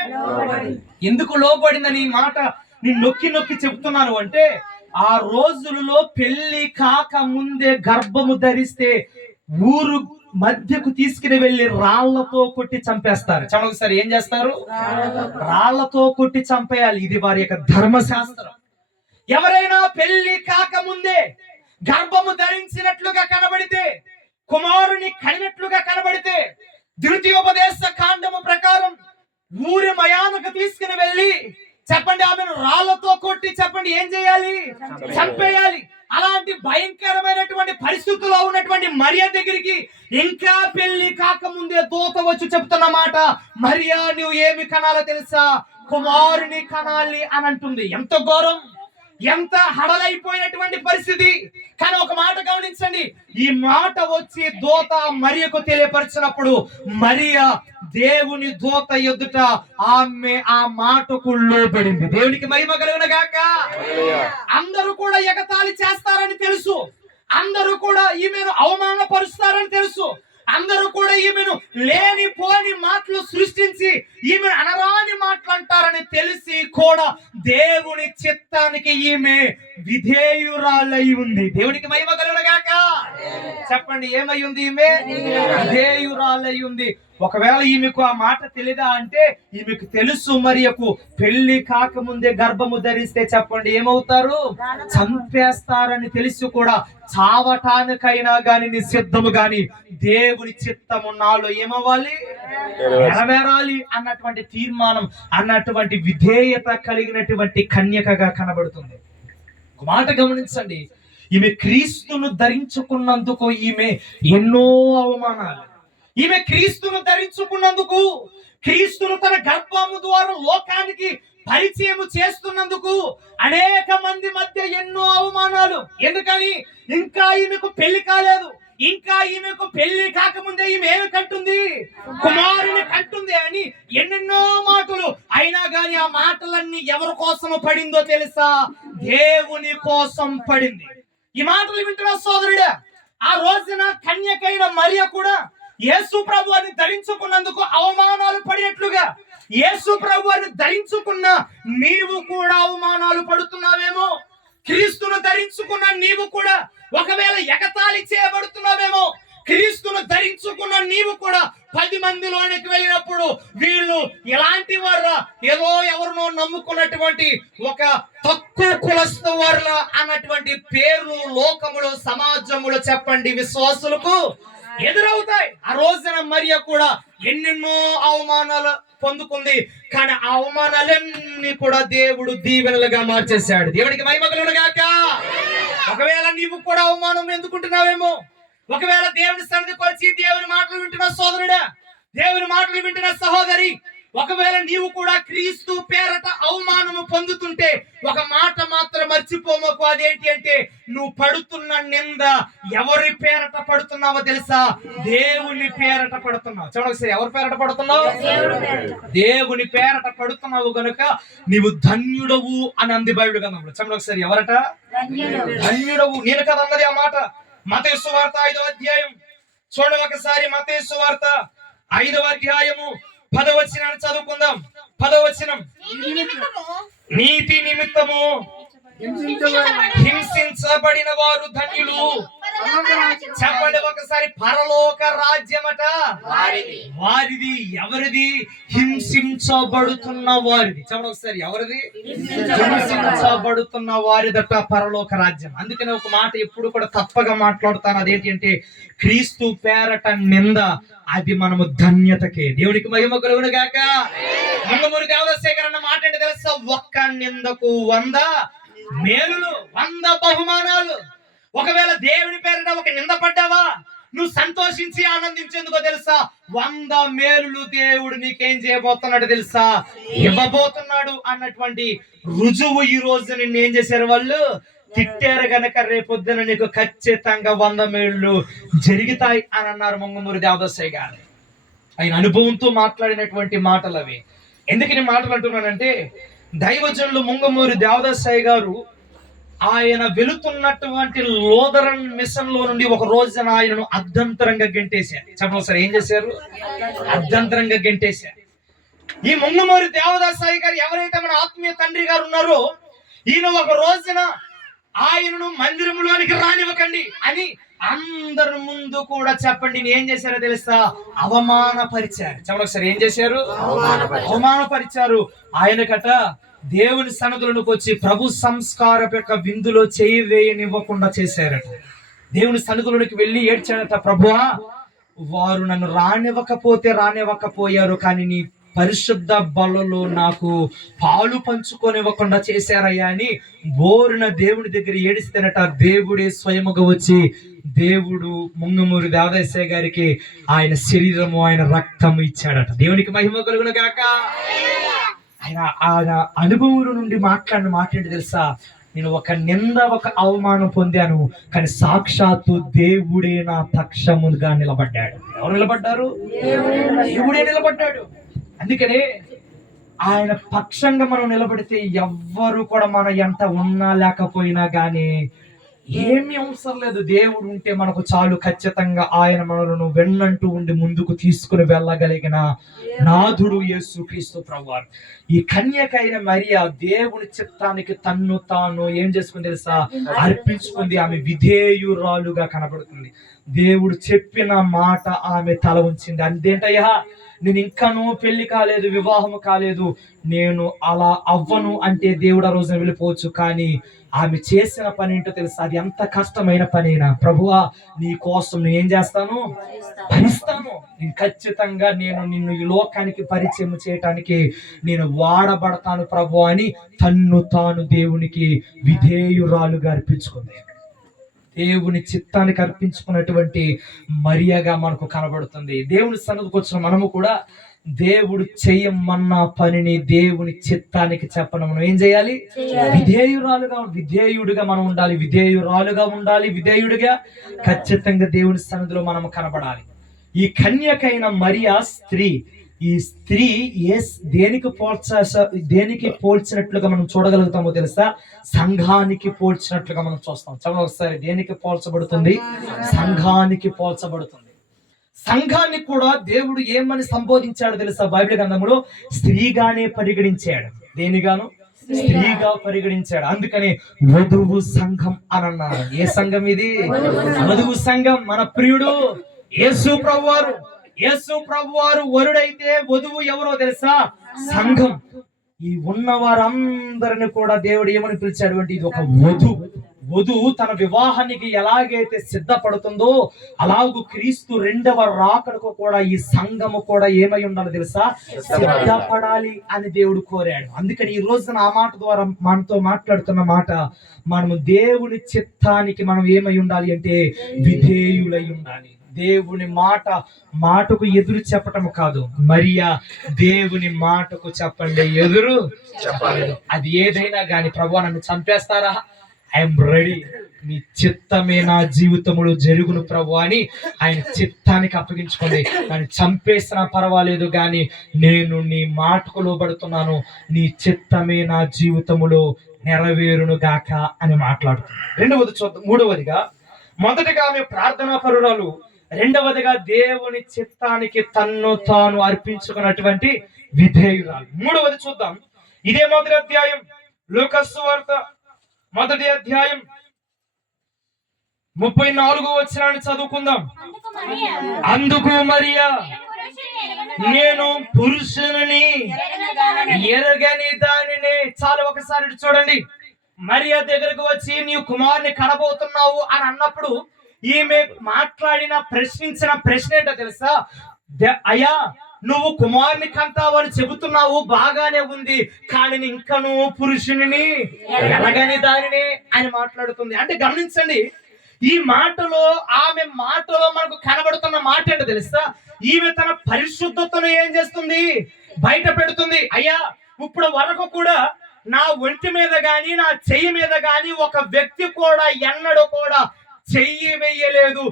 ఎందుకు లోబడిందని ఈ మాట నేను నొక్కి నొక్కి చెప్తున్నాను అంటే ఆ రోజులలో పెళ్లి కాక ముందే గర్భము ధరిస్తే ఊరు మధ్యకు తీసుకుని వెళ్ళి రాళ్లతో కొట్టి చంపేస్తారు. చెప్పండి ఒకసారి, ఏం చేస్తారు? రాళ్లతో కొట్టి చంపేయాలి. ఇది వారి యొక్క ధర్మశాస్త్రం. ఎవరైనా పెళ్లి కాక ముందే గర్భము ధరించినట్లుగా కనబడితే, కుమారుని కనినట్లుగా కనబడితే, ద్వితీయోపదేశ కాండము ప్రకారం ఊరి మయానకు తీసుకుని వెళ్ళి చెప్పండి ఆమెను రాళ్లతో కొట్టి చెప్పండి ఏం చేయాలి? చంపేయాలి. అలాంటి భయంకరమైనటువంటి పరిస్థితుల్లో ఉన్నటువంటి మరియా దగ్గరికి ఇంకా పెళ్లి కాకముందే దూత వచ్చి చెప్తున్న మాట, మరియా నువ్వు ఏమి కనాలో తెలుసా? కుమారుని కనాలి అని అంటుంది. ఎంత ఘోరం, ఎంత హడలైపోయినటువంటి పరిస్థితి. కానీ ఒక మాట గమనించండి, ఈ మాట వచ్చి దూత మరియకు తెలియపరిచినప్పుడు మరియా దేవుని దూత ఎదుట ఆమె ఆ మాటకు లోబడింది. దేవునికి మహిమ కలుగును గాక. అందరూ కూడా ఎగతాళి చేస్తారని తెలుసు, అందరూ కూడా ఈమెను అవమానపరుస్తారని తెలుసు, అందరూ కూడా ఈమెను లేని పోని మాటలు సృష్టించి ఈమె అనరాని మాటలు అంటారని తెలిసి కూడా దేవుని చిత్తానికి ఈమె విధేయురాలై ఉంది. దేవునికి మహిమ కలుగును గాక. చెప్పండి, ఏమై ఉంది? ఈమె విధేయురాలై ఉంది. ఒకవేళ ఈమెకు ఆ మాట తెలియదా అంటే, ఈమెకు తెలుసు మరియకు పెళ్లి కాకముందే గర్భము ధరిస్తే చెప్పండి ఏమవుతారు? చంపేస్తారని తెలిసి కూడా చావటానికైనా గాని నిశ్చిద్దము గాని దేవుని చిత్తము నాలో ఏమవ్వాలి? నెరవేరాలి అన్నటువంటి తీర్మానం, అన్నటువంటి విధేయత కలిగినటువంటి కన్యకగా కనబడుతుంది. ఒక మాట గమనించండి, ఈమె క్రీస్తును ధరించుకున్నందుకు ఈమె ఎన్నో అవమానాలు, ఈమె క్రీస్తును ధరించుకున్నందుకు, క్రీస్తును తన గర్భము ద్వారా లోకానికి పరిచయం చేస్తున్నందుకు అనేక మంది మధ్య ఎన్నో అవమానాలు. ఎందుకని? ఇంకా ఈమెకు పెళ్లి కాలేదు, ఇంకా ఈమెకు పెళ్లి కాకముందే ఈమె ఏమి కంటుంది? కుమారుని కంటుంది అని ఎన్నెన్నో మాటలు. అయినా గాని ఆ మాటలన్నీ ఎవరి కోసం పడిందో తెలుసా? దేవుని కోసం పడింది. ఈ మాటలు వింటున్న సోదరుడా, ఆ రోజున కన్యకైన మరియ కూడా యేసు ప్రభువుని ధరించుకున్నందుకు అవమానాలు పడినట్లుగా, యేసు ప్రభువుని ధరించుకున్న నీవు కూడా అవమానాలు పడుతున్నావేమో. క్రీస్తును ధరించుకున్న నీవు కూడా ఒకవేళ ఎగతాళి చేయబడుతున్నావేమో. క్రీస్తును ధరించుకున్న నీవు కూడా 10 మందిలోనికి వెళ్ళినప్పుడు వీళ్ళు ఎలాంటి వారా, ఏదో ఎవరినో నమ్ముకున్నటువంటి ఒక తక్కువ కులస్తు వారులా అన్నటువంటి పేర్లు లోకములో, సమాజములో చెప్పండి విశ్వాసులకు ఎదురవుతాయి. ఆ రోజున మరియ కూడా ఎన్నెన్నో అవమానాలు పొందుకుంది. కానీ ఆ అవమానాలన్నీ కూడా దేవుడు దీవెనలుగా మార్చేశాడు. దేవుడికి మహిమ కలుగును గాక. ఒకవేళ నీవు కూడా అవమానం ఎందుకుంటున్నావేమో, ఒకవేళ దేవుని సన్నిధికి వచ్చి దేవుని మాటలు వింటున్న సోదరుడా, దేవుని మాటలు వింటున్న సహోదరి, ఒకవేళ నీవు కూడా క్రీస్తు పేరట అవమానము పొందుతుంటే ఒక మాట మాత్రం మర్చిపోమకు. అదేంటి అంటే, నువ్వు పడుతున్న నింద ఎవరి పేరట పడుతున్నావో తెలుసా? దేవుని పేరట పడుతున్నావు. చూడొకసారి, ఎవరి పేరట పడుతున్నావు? దేవుని పేరట పడుతున్నావు గనుక నీవు ధన్యుడవు అని అంది బైబిల్ గ్రంథంలో. చూడొకసారి, ఎవరట? ధన్యుడవు. నేను కదా అన్నది ఆ మాట. మత్తయి సువార్త 5వ అధ్యాయం చూడండి ఒకసారి. మత్తయి సువార్త 5వ అధ్యాయము 10వ వచనాన్ని చదువుకుందాం. 10వ వచనం, నీతి నిమిత్తము హింసించబడిన వారు ధన్యులు. చెప్పండి ఒకసారి, పరలోక రాజ్యమట వారిది. ఎవరిది? హింసించబడుతున్న వారిది. చెప్పండి ఒకసారి, ఎవరిది? హింసించబడుతున్న వారిదట పరలోక రాజ్యం. అందుకని ఒక మాట ఎప్పుడు కూడా తప్పగా మాట్లాడుతాను. అదేంటి అంటే, క్రీస్తు పేరట నింద అది మనము ధన్యతకే. దేవునికి మహిమ కలుగును గాక. మంగమూరి దేవదాశేఖర్ అన్న మాట ఏంటి తెలుసా? ఒక్క నిందకు 100 మేలులు, 100 బహుమానాలు. ఒకవేళ దేవుని పేరిట ఒక నింద పడ్డావా, నువ్వు సంతోషించి ఆనందించేందుకో తెలుసా? 100 మేలులు దేవుడు నీకేం చేయబోతున్నాడు తెలుసా? ఇవ్వబోతున్నాడు అన్నటువంటి రుజువు ఈ రోజు నిన్ను ఏం చేశారు? వాళ్ళు తిట్టారు గనక రేపొద్దున నీకు ఖచ్చితంగా 100 మేళ్ళు జరుగుతాయి అని అన్నారు మంగమూరి దేవదాసయ్య గారు. ఆయన అనుభవంతో మాట్లాడినటువంటి మాటలు అవి. ఎందుకు నేను మాటలు అంటున్నానంటే, దైవజనులు మంగమూరి దేవదాసయ్య గారు ఆయన వెళుతున్నటువంటి లోదరన్ మిషన్ లో నుండి ఒక రోజున ఆయనను అర్ధంతరంగా గెంటేశారు. చెప్పండి సార్, ఏం చేశారు? అర్ధంతరంగా గెంటేశారు. ఈ మంగమూరి దేవదాసయ్య గారు ఎవరైతే మన ఆత్మీయ తండ్రి గారు ఉన్నారో, ఈయన ఒక రోజున ఆయనను మందిరంలోనికి రానివ్వకండి అని అందరి ముందు కూడా చెప్పండి ఏం చేశారో తెలుసా? అవమానపరిచారు. చెప్పండి ఒకసారి, ఏం చేశారు? అవమానపరిచారు. ఆయనకట దేవుని సన్నిధిలోకి వచ్చి ప్రభు సంస్కార యొక్క విందులో చేయి వేయనివ్వకుండా చేశారట. దేవుని సన్నిధిలోకి వెళ్ళి ఏడ్చాడట, ప్రభువా, వారు నన్ను రానివ్వకపోయారు, కానీ నీ పరిశుద్ధ బలలో నాకు పాలు పంచుకొనివ్వకుండా చేశారయ్యా అని బోరున దేవుని దగ్గర ఏడిస్తేనట దేవుడే స్వయముగా వచ్చి దేవుడు మంగమూరి దేవదాసయ్య గారికి ఆయన శరీరము, ఆయన రక్తము ఇచ్చాడట. దేవునికి మహిమ కలుగును గాక. ఆయన అనుభవం నుండి మాట్లాడిన మాట ఏంటి తెలుసా? నేను ఒక నింద, ఒక అవమానం పొందాను, కానీ సాక్షాత్తు దేవుడే నా పక్షముగా నిలబడ్డాడు. ఎవరు నిలబడ్డారు? దేవుడే నిలబడ్డాడు. అందుకనే ఆయన పక్షంగా మనం నిలబడితే ఎవ్వరు కూడా మన ఎంత ఉన్నా లేకపోయినా గానీ ఏమీ అవసరం లేదు. దేవుడు ఉంటే మనకు చాలు. ఖచ్చితంగా ఆయన మనలను వెన్నంటూ ఉండి ముందుకు తీసుకుని వెళ్ళగలిగిన నాథుడు యేసుక్రీస్తు ప్రభువారు. ఈ కన్యకైన మరియ దేవుని చిత్తానికి తన్ను తాను ఏం చేసుకుంది తెలుసా? అర్పించుకుంది. ఆమె విధేయురాలుగా కనబడుతుంది. దేవుడు చెప్పిన మాట ఆమె తల ఉంచింది. అంతేంటయ్యా, నేను ఇంకాను పెళ్లి కాలేదు, వివాహము కాలేదు, నేను అలా అవ్వను అంటే దేవుడు ఆ రోజున వెళ్ళిపోవచ్చు. కానీ ఆమె చేసిన పని ఏంటో తెలుసా? అది ఎంత కష్టమైన పనైనా, ప్రభువా నీ కోసం నేను ఏం చేస్తాను? భరిస్తాను. నేను ఖచ్చితంగా నిన్ను ఈ లోకానికి పరిచయం చేయటానికి నేను వాడబడతాను ప్రభు అని తన్ను తాను దేవునికి విధేయురాలుగా అర్పించుకుంది. దేవుని చిత్తానికి అర్పించుకున్నటువంటి మరియగా మనకు కనబడుతుంది. దేవుని సన్నిధికి వచ్చిన మనము కూడా దేవుడు చేయమన్న పనిని దేవుని చిత్తానికి చెప్పడం మనం ఏం చేయాలి? విధేయుడిగా మనం ఉండాలి. విధేయుడిగా ఖచ్చితంగా దేవుని సన్నిధిలో మనం కనబడాలి. ఈ కన్యకైన మరియా స్త్రీ, ఈ స్త్రీ దేనికి పోల్చినట్లుగా మనం చూడగలుగుతామో తెలుసా? సంఘానికి పోల్చినట్లుగా మనం చూస్తాం. చదవండి ఒకసారి. దేనికి పోల్చబడుతుంది? సంఘానికి పోల్చబడుతుంది. సంఘాన్ని కూడా దేవుడు ఏమని సంబోధించాడు తెలుసా? బైబిల్ గ్రంథంలో స్త్రీగానే పరిగణించాడు. దేనిగాను? స్త్రీగా పరిగణించాడు. అందుకని వధువు సంఘం అని అన్నారు. ఏ సంఘం ఇది? వధువు సంఘం. మన ప్రియుడు యేసు ప్రభువారు వరుడైతే వధువు ఎవరో తెలుసా? సంఘం. ఈ ఉన్న వారందరిని కూడా దేవుడు ఏమని పిలిచాడు అంటే ఇది ఒక వధువు తన వివాహానికి ఎలాగైతే సిద్ధపడుతుందో అలాగూ క్రీస్తు రెండవ రాకడకు కూడా ఈ సంఘము కూడా ఏమై ఉండాలి తెలుసా? సిద్ధపడాలి అని దేవుడు కోరాడు. అందుకని ఈ రోజున ఆ మాట ద్వారా మనతో మాట్లాడుతున్న మాట, మనము దేవుని చిత్తానికి మనం ఏమై ఉండాలి అంటే విధేయులై ఉండాలి. దేవుని మాటకు ఎదురు చెప్పటం కాదు. మరియా దేవుని మాటకు చెప్పండి, ఎదురు చెప్పాలి. అది ఏదైనా గాని, ప్రభువా నన్ను చంపేస్తారా? ఐఎమ్ రెడీ, నీ చిత్తమే నా జీవితంలో జరుగును ప్రభు అని ఆయన చిత్తానికి అప్పగించుకోండి. నన్ను చంపేసినా పర్వాలేదు కానీ నేను నీ మాటకు లోబడుతున్నాను, నీ చిత్తమే నా జీవితములో నెరవేరును గాక అని మాట్లాడుతున్నాను. మూడవదిగా, మొదటిగా ఆమె ప్రార్థనా పరురాలు, రెండవదిగా దేవుని చిత్తానికి తన్ను తాను అర్పించుకున్నటువంటి విధేయురాలు. మూడవది చూద్దాం. ఇదే మొదటి అధ్యాయం, లూకా సువార్త 1వ అధ్యాయం 34వ వచనాన్ని చదువుకుందాం. అందుకు మరియా, నేను పురుషుని ఎరగని దానిని. చాలా ఒకసారి చూడండి. మరియా దగ్గరకు వచ్చి నీవు కుమారుని కనబోతున్నావు అని అన్నప్పుడు ఈమె ప్రశ్నించిన ప్రశ్న ఏంటో తెలుసా? అయ్యా, నువ్వు కుమారుని కంటావు అని చెబుతున్నావు, బాగానే ఉంది, కానీ ఇంకా నువ్వు పురుషుని ఎలాగని దానిని అని మాట్లాడుతుంది. అంటే గమనించండి, ఆమె మాటలో మనకు కనబడుతున్న మాట ఏంటో తెలుసా? ఈమె తన పరిశుద్ధతను ఏం చేస్తుంది? బయట పెడుతుంది. అయ్యా, ఇప్పుడు వరకు కూడా నా ఒంటి మీద గాని నా చెయ్యి మీద గాని ఒక వ్యక్తి కూడా ఎన్నడూ కూడా చెయ్యి వెయ్యలేదు,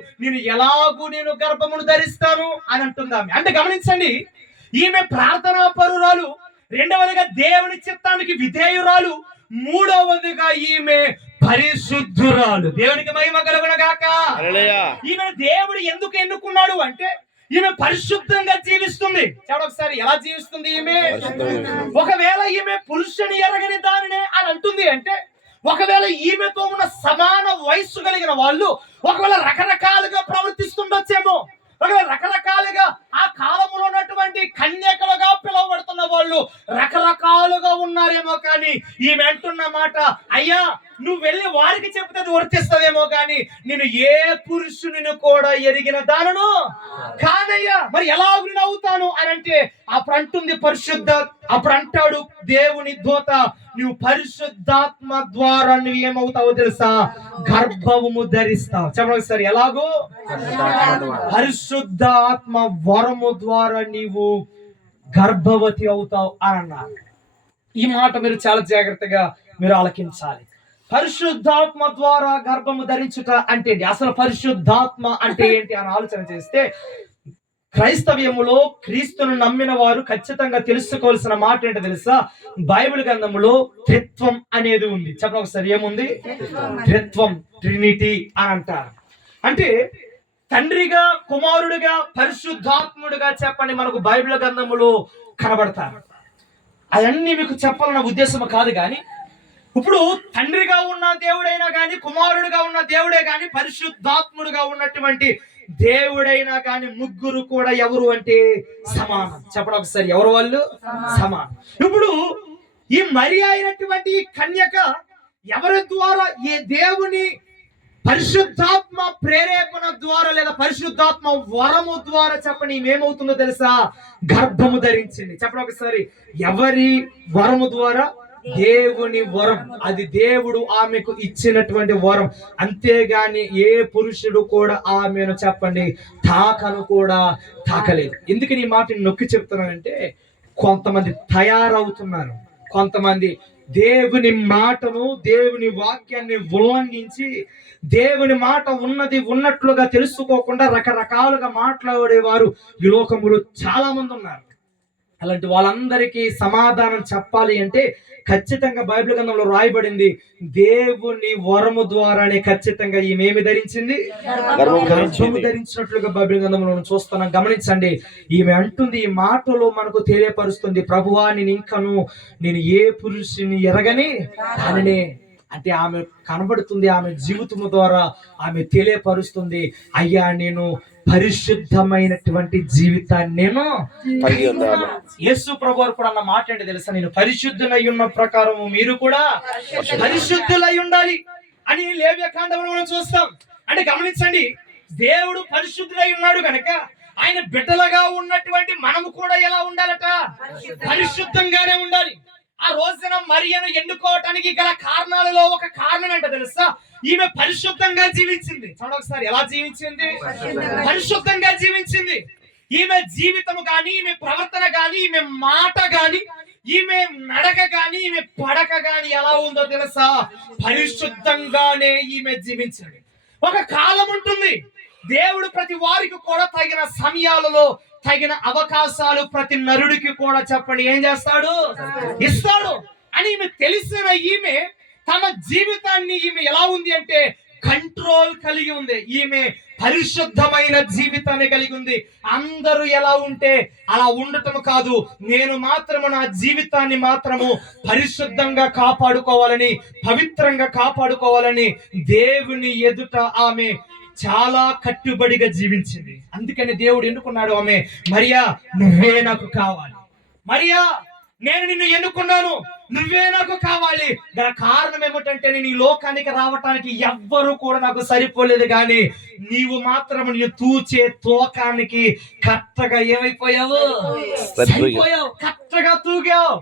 నేను గర్భమును ధరిస్తాను అని అంటుంది ఆమె. అంటే గమనించండి, ఈమె ప్రార్థనా పరురాలు, రెండవదిగా దేవుని చిత్తానికి విధేయురాలు, మూడవదిగా ఈమె పరిశుద్ధురాలు. దేవునికి మహిమ కలుగును గాక. ఈమె దేవుడు ఎందుకు ఎన్నుకున్నాడు అంటే ఈమె పరిశుద్ధంగా జీవిస్తుంది. ఒకసారి ఎలా జీవిస్తుంది ఈమె? ఒకవేళ ఈమె పురుషుని ఎరగని దానినే అని అంటుంది అంటే, ఒకవేళ ఈమెతో ఉన్న సమాన వయస్సు కలిగిన వాళ్ళు ఒకవేళ రకరకాలుగా ప్రవర్తిస్తుండొచ్చేమో, ఒకవేళ రకరకాలుగా ఆ కాలంలో ఉన్నటువంటి కన్యకలుగా పిలువబడుతున్న వాళ్ళు రకరకాలుగా ఉన్నారేమో, కానీ ఈమె అంటున్న మాట, అయ్యా నువ్వు వెళ్ళి వారికి చెప్తే వర్తిస్తుందేమో కానీ నేను ఏ పురుషుని కూడా ఎరిగిన దానను కాదయ్యా. మరి ఎలా అవుతాను అని అంటే అప్పుడు అంటుంది అప్పుడు అంటాడు దేవుని దూత, నువ్వు పరిశుద్ధాత్మ ద్వారా నువ్వు ఏమవుతావో తెలుసా? గర్భము ధరిస్తావు. చెప్పండి సార్, ఎలాగో? పరిశుద్ధాత్మ వరము ద్వారా నీవు గర్భవతి అవుతావు అని అన్నారు. ఈ మాట మీరు చాలా జాగ్రత్తగా మీరు ఆలకించాలి. పరిశుద్ధాత్మ ద్వారా గర్భము ధరించుట అంటే ఏంటి? అసలు పరిశుద్ధాత్మ అంటే ఏంటి అని ఆలోచన చేస్తే, క్రైస్తవ్యములో క్రీస్తును నమ్మిన వారు ఖచ్చితంగా తెలుసుకోవాల్సిన మాట ఏంటో తెలుసా? బైబిల్ గ్రంథములో త్రిత్వం అనేది ఉంది. చెప్పండి ఒకసారి, ఏముంది? త్రిత్వం, ట్రినిటీ అని అంటారు. అంటే తండ్రిగా, కుమారుడిగా, పరిశుద్ధాత్ముడిగా చెప్పండి మనకు బైబిల్ గ్రంథములో కనబడతారు. అవన్నీ మీకు చెప్పాలన్న ఉద్దేశం కాదు, కానీ ఇప్పుడు తండ్రిగా ఉన్న దేవుడైనా కానీ, కుమారుడిగా ఉన్న దేవుడే కానీ, పరిశుద్ధాత్ముడుగా ఉన్నటువంటి దేవుడైనా కానీ ముగ్గురు కూడా ఎవరు అంటే సమానం. చెప్పడం ఒకసారి, ఎవరు వాళ్ళు? సమానం. ఇప్పుడు ఈ మరియ అయినటువంటి కన్యక ఎవరి ద్వారా? ఈ దేవుని పరిశుద్ధాత్మ ప్రేరేపణ ద్వారా లేదా పరిశుద్ధాత్మ వరము ద్వారా చెప్పండి ఏమవుతుందో తెలుసా? గర్భము ధరించింది. చెప్పండి ఒకసారి, ఎవరి వరము ద్వారా? దేవుని వరం. అది దేవుడు ఆమెకు ఇచ్చినటువంటి వరం. అంతేగాని ఏ పురుషుడు కూడా ఆమెను చెప్పండి తాకను కూడా తాకలేదు. ఎందుకని ఈ మాట నొక్కి చెప్తున్నానంటే, కొంతమంది తయారవుతున్నారు, కొంతమంది దేవుని మాటను, దేవుని వాక్యాన్ని ఉల్లంఘించి దేవుని మాట ఉన్నది ఉన్నట్లుగా తెలుసుకోకుండా రకరకాలుగా మాట్లాడేవారు ఈ లోకములో చాలా మంది ఉన్నారు. అలాంటి వాళ్ళందరికీ సమాధానం చెప్పాలి అంటే ఖచ్చితంగా బైబిల్ గ్రంథంలో రాయబడింది, దేవుని వరము ద్వారానే ఖచ్చితంగా ఈమె ధరించింది, గర్భము ధరించినట్లుగా బైబిల్ గ్రంథంలో చూస్తున్నాం. గమనించండి, ఈమె అంటుంది, ఈ మాటలో మనకు తెలియపరుస్తుంది, ప్రభువా నేను ఏ పురుషుని ఎరగని దానినే. అంటే ఆమె కనబడుతుంది, ఆమె జీవితము ద్వారా ఆమె తెలియపరుస్తుంది, అయ్యా నేను పరిశుద్ధమైనటువంటి జీవితాన్ని నేను. యేసు ప్రభువు కూడా అన్న మాట ఏంటి తెలుసా? నేను పరిశుద్ధులై ఉన్న ప్రకారము మీరు కూడా పరిశుద్ధులై ఉండాలి అని లేవ్యకాండములో మనం చూస్తాం. అంటే గమనించండి, దేవుడు పరిశుద్ధులై ఉన్నాడు కనుక ఆయన బిడ్డలుగా ఉన్నటువంటి మనము కూడా ఎలా ఉండాలట? పరిశుద్ధంగానే ఉండాలి. ఆ రోజున మరియను ఎన్నుకోవటానికి గల కారణాలలో ఒక కారణం ఏంటో తెలుసా? ఈమె పరిశుద్ధంగా జీవించింది. చూడండి ఒకసారి, ఎలా జీవించింది? పరిశుద్ధంగా జీవించింది. ఈమె జీవితము గాని, ఈమె ప్రవర్తన గాని, ఈమె మాట గాని, ఈమె నడక గాని, ఈమె పడక గాని ఎలా ఉందో తెలుసా? పరిశుద్ధంగానే ఈమె జీవించింది. ఒక కాలం ఉంటుంది, దేవుడు ప్రతి వారికి కూడా తగిన సమయాలలో తగిన అవకాశాలు ప్రతి నరుడికి కూడా చెప్పండి ఏం చేస్తాడు? ఇస్తాడు అని ఈమె తెలిసిన ఈమె తమ జీవితాన్ని ఈమె ఎలా ఉంది అంటే కంట్రోల్ కలిగి ఉంది. ఈమె పరిశుద్ధమైన జీవితాన్ని కలిగి ఉంది. అందరూ ఎలా ఉంటే అలా ఉండటం కాదు, నేను మాత్రము నా జీవితాన్ని మాత్రము పరిశుద్ధంగా కాపాడుకోవాలని, పవిత్రంగా కాపాడుకోవాలని దేవుని ఎదుట ఆమె చాలా కట్టుబడిగా జీవించింది. అందుకని దేవుడు ఎన్నుకున్నాడు ఆమె, మరియా నువ్వే నాకు కావాలి, మరియా నేను నిన్ను ఎన్నుకున్నాను, నువ్వే నాకు కావాలి. దాని కారణం ఏమిటంటే, నేను ఈ లోకానికి రావటానికి ఎవ్వరు కూడా నాకు సరిపోలేదు, కానీ నీవు మాత్రం నేను తూచే తోకానికి కరెక్ట్గా ఏమైపోయావు? సరిపోయావు, కరెక్ట్గా తూగావు.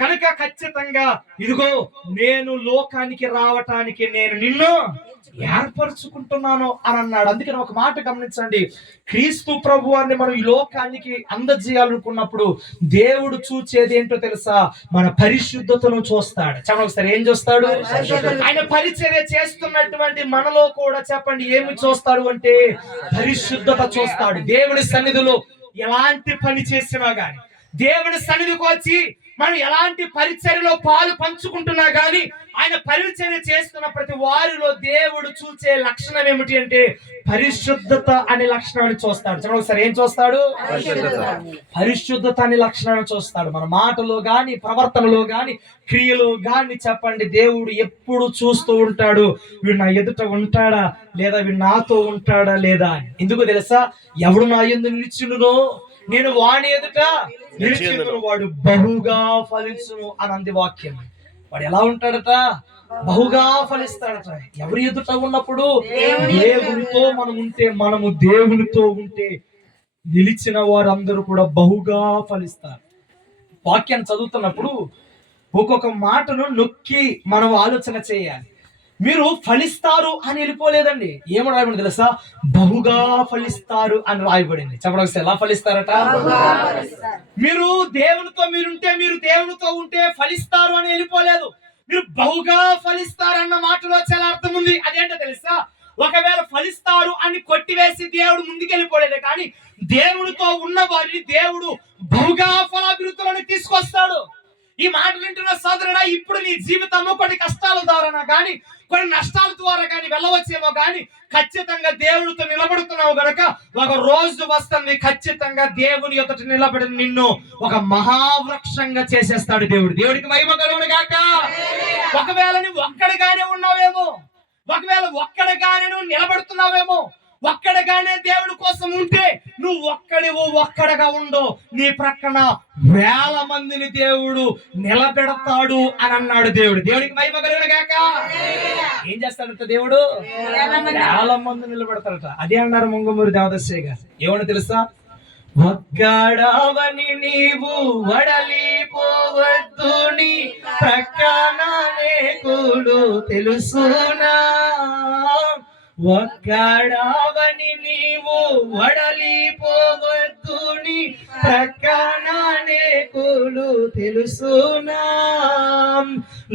కనుక ఖచ్చితంగా ఇదిగో నేను లోకానికి రావటానికి నేను నిన్ను ఏర్పరచుకుంటున్నాను అని అన్నాడు. అందుకని ఒక మాట గమనించండి, క్రీస్తు ప్రభువాన్ని మనం ఈ లోకానికి అందజేయాలనుకున్నప్పుడు దేవుడు చూచేది ఏంటో తెలుసా? మన పరిశుద్ధతను చూస్తాడు. చెప్పండి ఒకసారి, ఏం చూస్తాడు? ఆయన పరిచర్య చేస్తున్నటువంటి మనలో కూడా చెప్పండి ఏమి చూస్తాడు అంటే పరిశుద్ధత చూస్తాడు. దేవుడి సన్నిధిలో ఎలాంటి పని చేసినా గాని, దేవుడి సన్నిధికి వచ్చి మనం ఎలాంటి పరిచర్యలో పాలు పంచుకుంటున్నా గానీ, ఆయన పరిచర్య చేస్తున్న ప్రతి వారిలో దేవుడు చూసే లక్షణం ఏమిటి అంటే పరిశుద్ధత అనే లక్షణాన్ని చూస్తాడు. చూడండి ఒకసారి, ఏం చూస్తాడు? పరిశుద్ధత అనే లక్షణాన్ని చూస్తాడు. మన మాటలో గాని, ప్రవర్తనలో గాని, క్రియలో గాని చెప్పండి దేవుడు ఎప్పుడు చూస్తూ ఉంటాడు, వీడు నా ఎదుట ఉంటాడా లేదా, వీడు నాతో ఉంటాడా లేదా అని. ఎందుకు తెలుసా? ఎవడు నా యందు నిలిచునునో నేను వాని ఎదుట నిలిచినను వాడు బహుగా ఫలించును అని అంది వాక్యం. వాడు ఎలా ఉంటాడట? బహుగా ఫలిస్తాడట. ఎవరి ఎదుట ఉన్నప్పుడు? దేవునితో మనం ఉంటే, మనము దేవునితో ఉంటే నిలిచిన వారందరూ కూడా బహుగా ఫలిస్తారు. వాక్యాన్ని చదువుతున్నప్పుడు ఒక్కొక్క మాటను నొక్కి మనం ఆలోచన చేయాలి. మీరు ఫలిస్తారు అని వెళ్ళిపోలేదండి. ఏమని రాయబడింది తెలుసా? బహుగా ఫలిస్తారు అని రాయబడింది. చెప్పడానికి ఎలా ఫలిస్తారట? మీరు దేవునితో మీరుంటే, మీరు దేవునితో ఉంటే ఫలిస్తారు అని వెళ్ళిపోలేదు. మీరు బహుగా ఫలిస్తారు అన్న మాటలో చాలా అర్థం ఉంది. అదేంటో తెలుసా? ఒకవేళ ఫలిస్తారు అని కొట్టివేసి దేవుడు ముందుకెళ్ళిపోలేదే కానీ దేవుడితో ఉన్న వారిని దేవుడు బహుగా ఫలాభివృద్ధులను తీసుకొస్తాడు. ఈ మాట వింటున్న సోదరుడా, ఇప్పుడు నీ జీవితంలో కొన్ని కష్టాల ద్వారా కానీ కొన్ని నష్టాల ద్వారా కానీ వెళ్ళవచ్చేమో కానీ ఖచ్చితంగా దేవుడితో నిలబడుతున్నావు గనక ఒక రోజు వస్తుంది, ఖచ్చితంగా దేవుని ఎదుట నిలబడి నిన్ను ఒక మహావృక్షంగా చేసేస్తాడు దేవుడు. దేవుడికి మహిమ కలుగును గాక. ఒకవేళ నువ్వు ఒక్కడిగానే ఉన్నావేమో, ఒకవేళ ఒక్కడిగానే నువ్వు నిలబడుతున్నావేమో, ఒక్కడిగానే దేవుడి కోసం ఉంటే నువ్వు ఒక్కడగా ఉండో, నీ ప్రక్కన వేల మందిని దేవుడు నిలబెడతాడు అని అన్నాడు దేవుడు. దేవుడికి మహిమ కలుగును గాక. ఏం చేస్తాడంట దేవుడు? వేల మంది నిలబెడతాడట. అదే అన్నారు ముంగమూరి దేవదర్శయ్య గారు. ఏమని తెలుసా? ఒక్కడవని నీవు వడలిపోవద్దు, నీ ప్రక్కన నేకుడు తెలుసునా. ఒక్కడవని నీవు వడలిపోవద్దు, నీ ప్రక్కన నేకుడు తెలుసునా.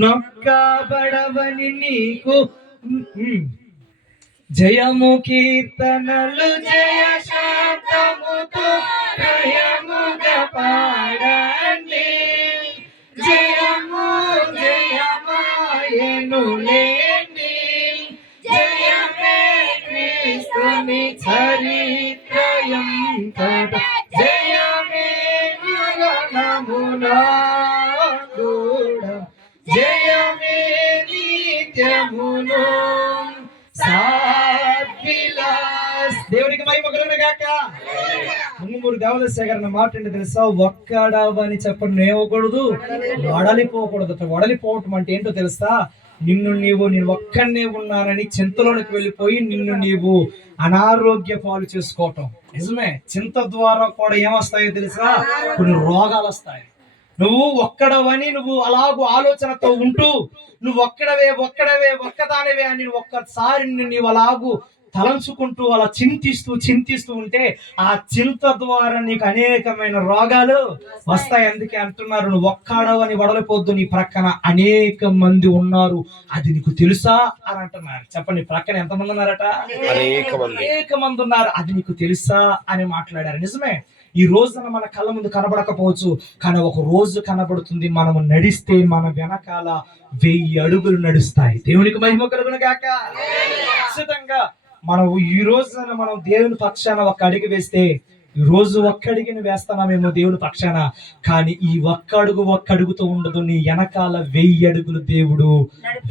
నొక్కబడవని నీకు జయము కీర్తనలు జయ శబ్దముతో జయముగా పాడండి. జయము జయమాయను లేండి, జయమే క్రీస్తుని చరిత్రయం తట, జయమే మరణమునా కూడా, జయమే నిత్యమును. దేవుడికి మహిమ కలుగును గాక. ముంగమూరి దేవదర్శయ్య గారు మాట ఏంటి తెలుసా? ఒక్కడవని చెప్పండి నేవకూడదు, వడలిపోకూడదు. వడలిపోవటం అంటే ఏంటో తెలుసా? నేను ఒక్కడనే ఉన్నానని చింతలోనికి వెళ్ళిపోయి నిన్ను నీవు అనారోగ్య పాలు చేసుకోవటం. నిజమే, చింత ద్వారా కూడా ఏమొస్తాయో తెలుసా? కొన్ని రోగాలు వస్తాయి. నువ్వు ఒక్కడవని నువ్వు అలాగూ ఆలోచనతో ఉంటూ నువ్వు ఒక్కడవే ఒక్కదానివే అని ఒక్కసారి నీవు అలాగూ తలంచుకుంటూ అలా చింతిస్తూ ఉంటే ఆ చింత ద్వారా నీకు అనేకమైన రోగాలు వస్తాయి. అందుకే అంటున్నారు, నువ్వు ఒక్కడవని వడలిపోద్దు, నీ ప్రక్కన అనేక మంది ఉన్నారు, అది నీకు తెలుసా అని అంటున్నారు. చెప్పండి, ప్రక్కన ఎంతమంది ఉన్నారట? అనేక మంది ఉన్నారు, అది నీకు తెలుసా అని మాట్లాడారు. నిజమే, ఈ రోజున మన కళ్ళ ముందు కనబడకపోవచ్చు, కానీ ఒక రోజు కనబడుతుంది. మనము నడిస్తే మన వెనకాల 1000 అడుగులు నడుస్తాయి. దేవునికి మహిమ కలుగును గాక. ఖచ్చితంగా మనం ఈ రోజున మనం దేవుని పక్షాన ఒక అడుగు వేస్తే, ఈ రోజు ఒక్క అడుగుని వేస్తున్నామేమో దేవుని పక్షాన, కానీ ఈ ఒక్క అడుగుతో ఉండదు, నీ వెనకాల 1000 అడుగులు దేవుడు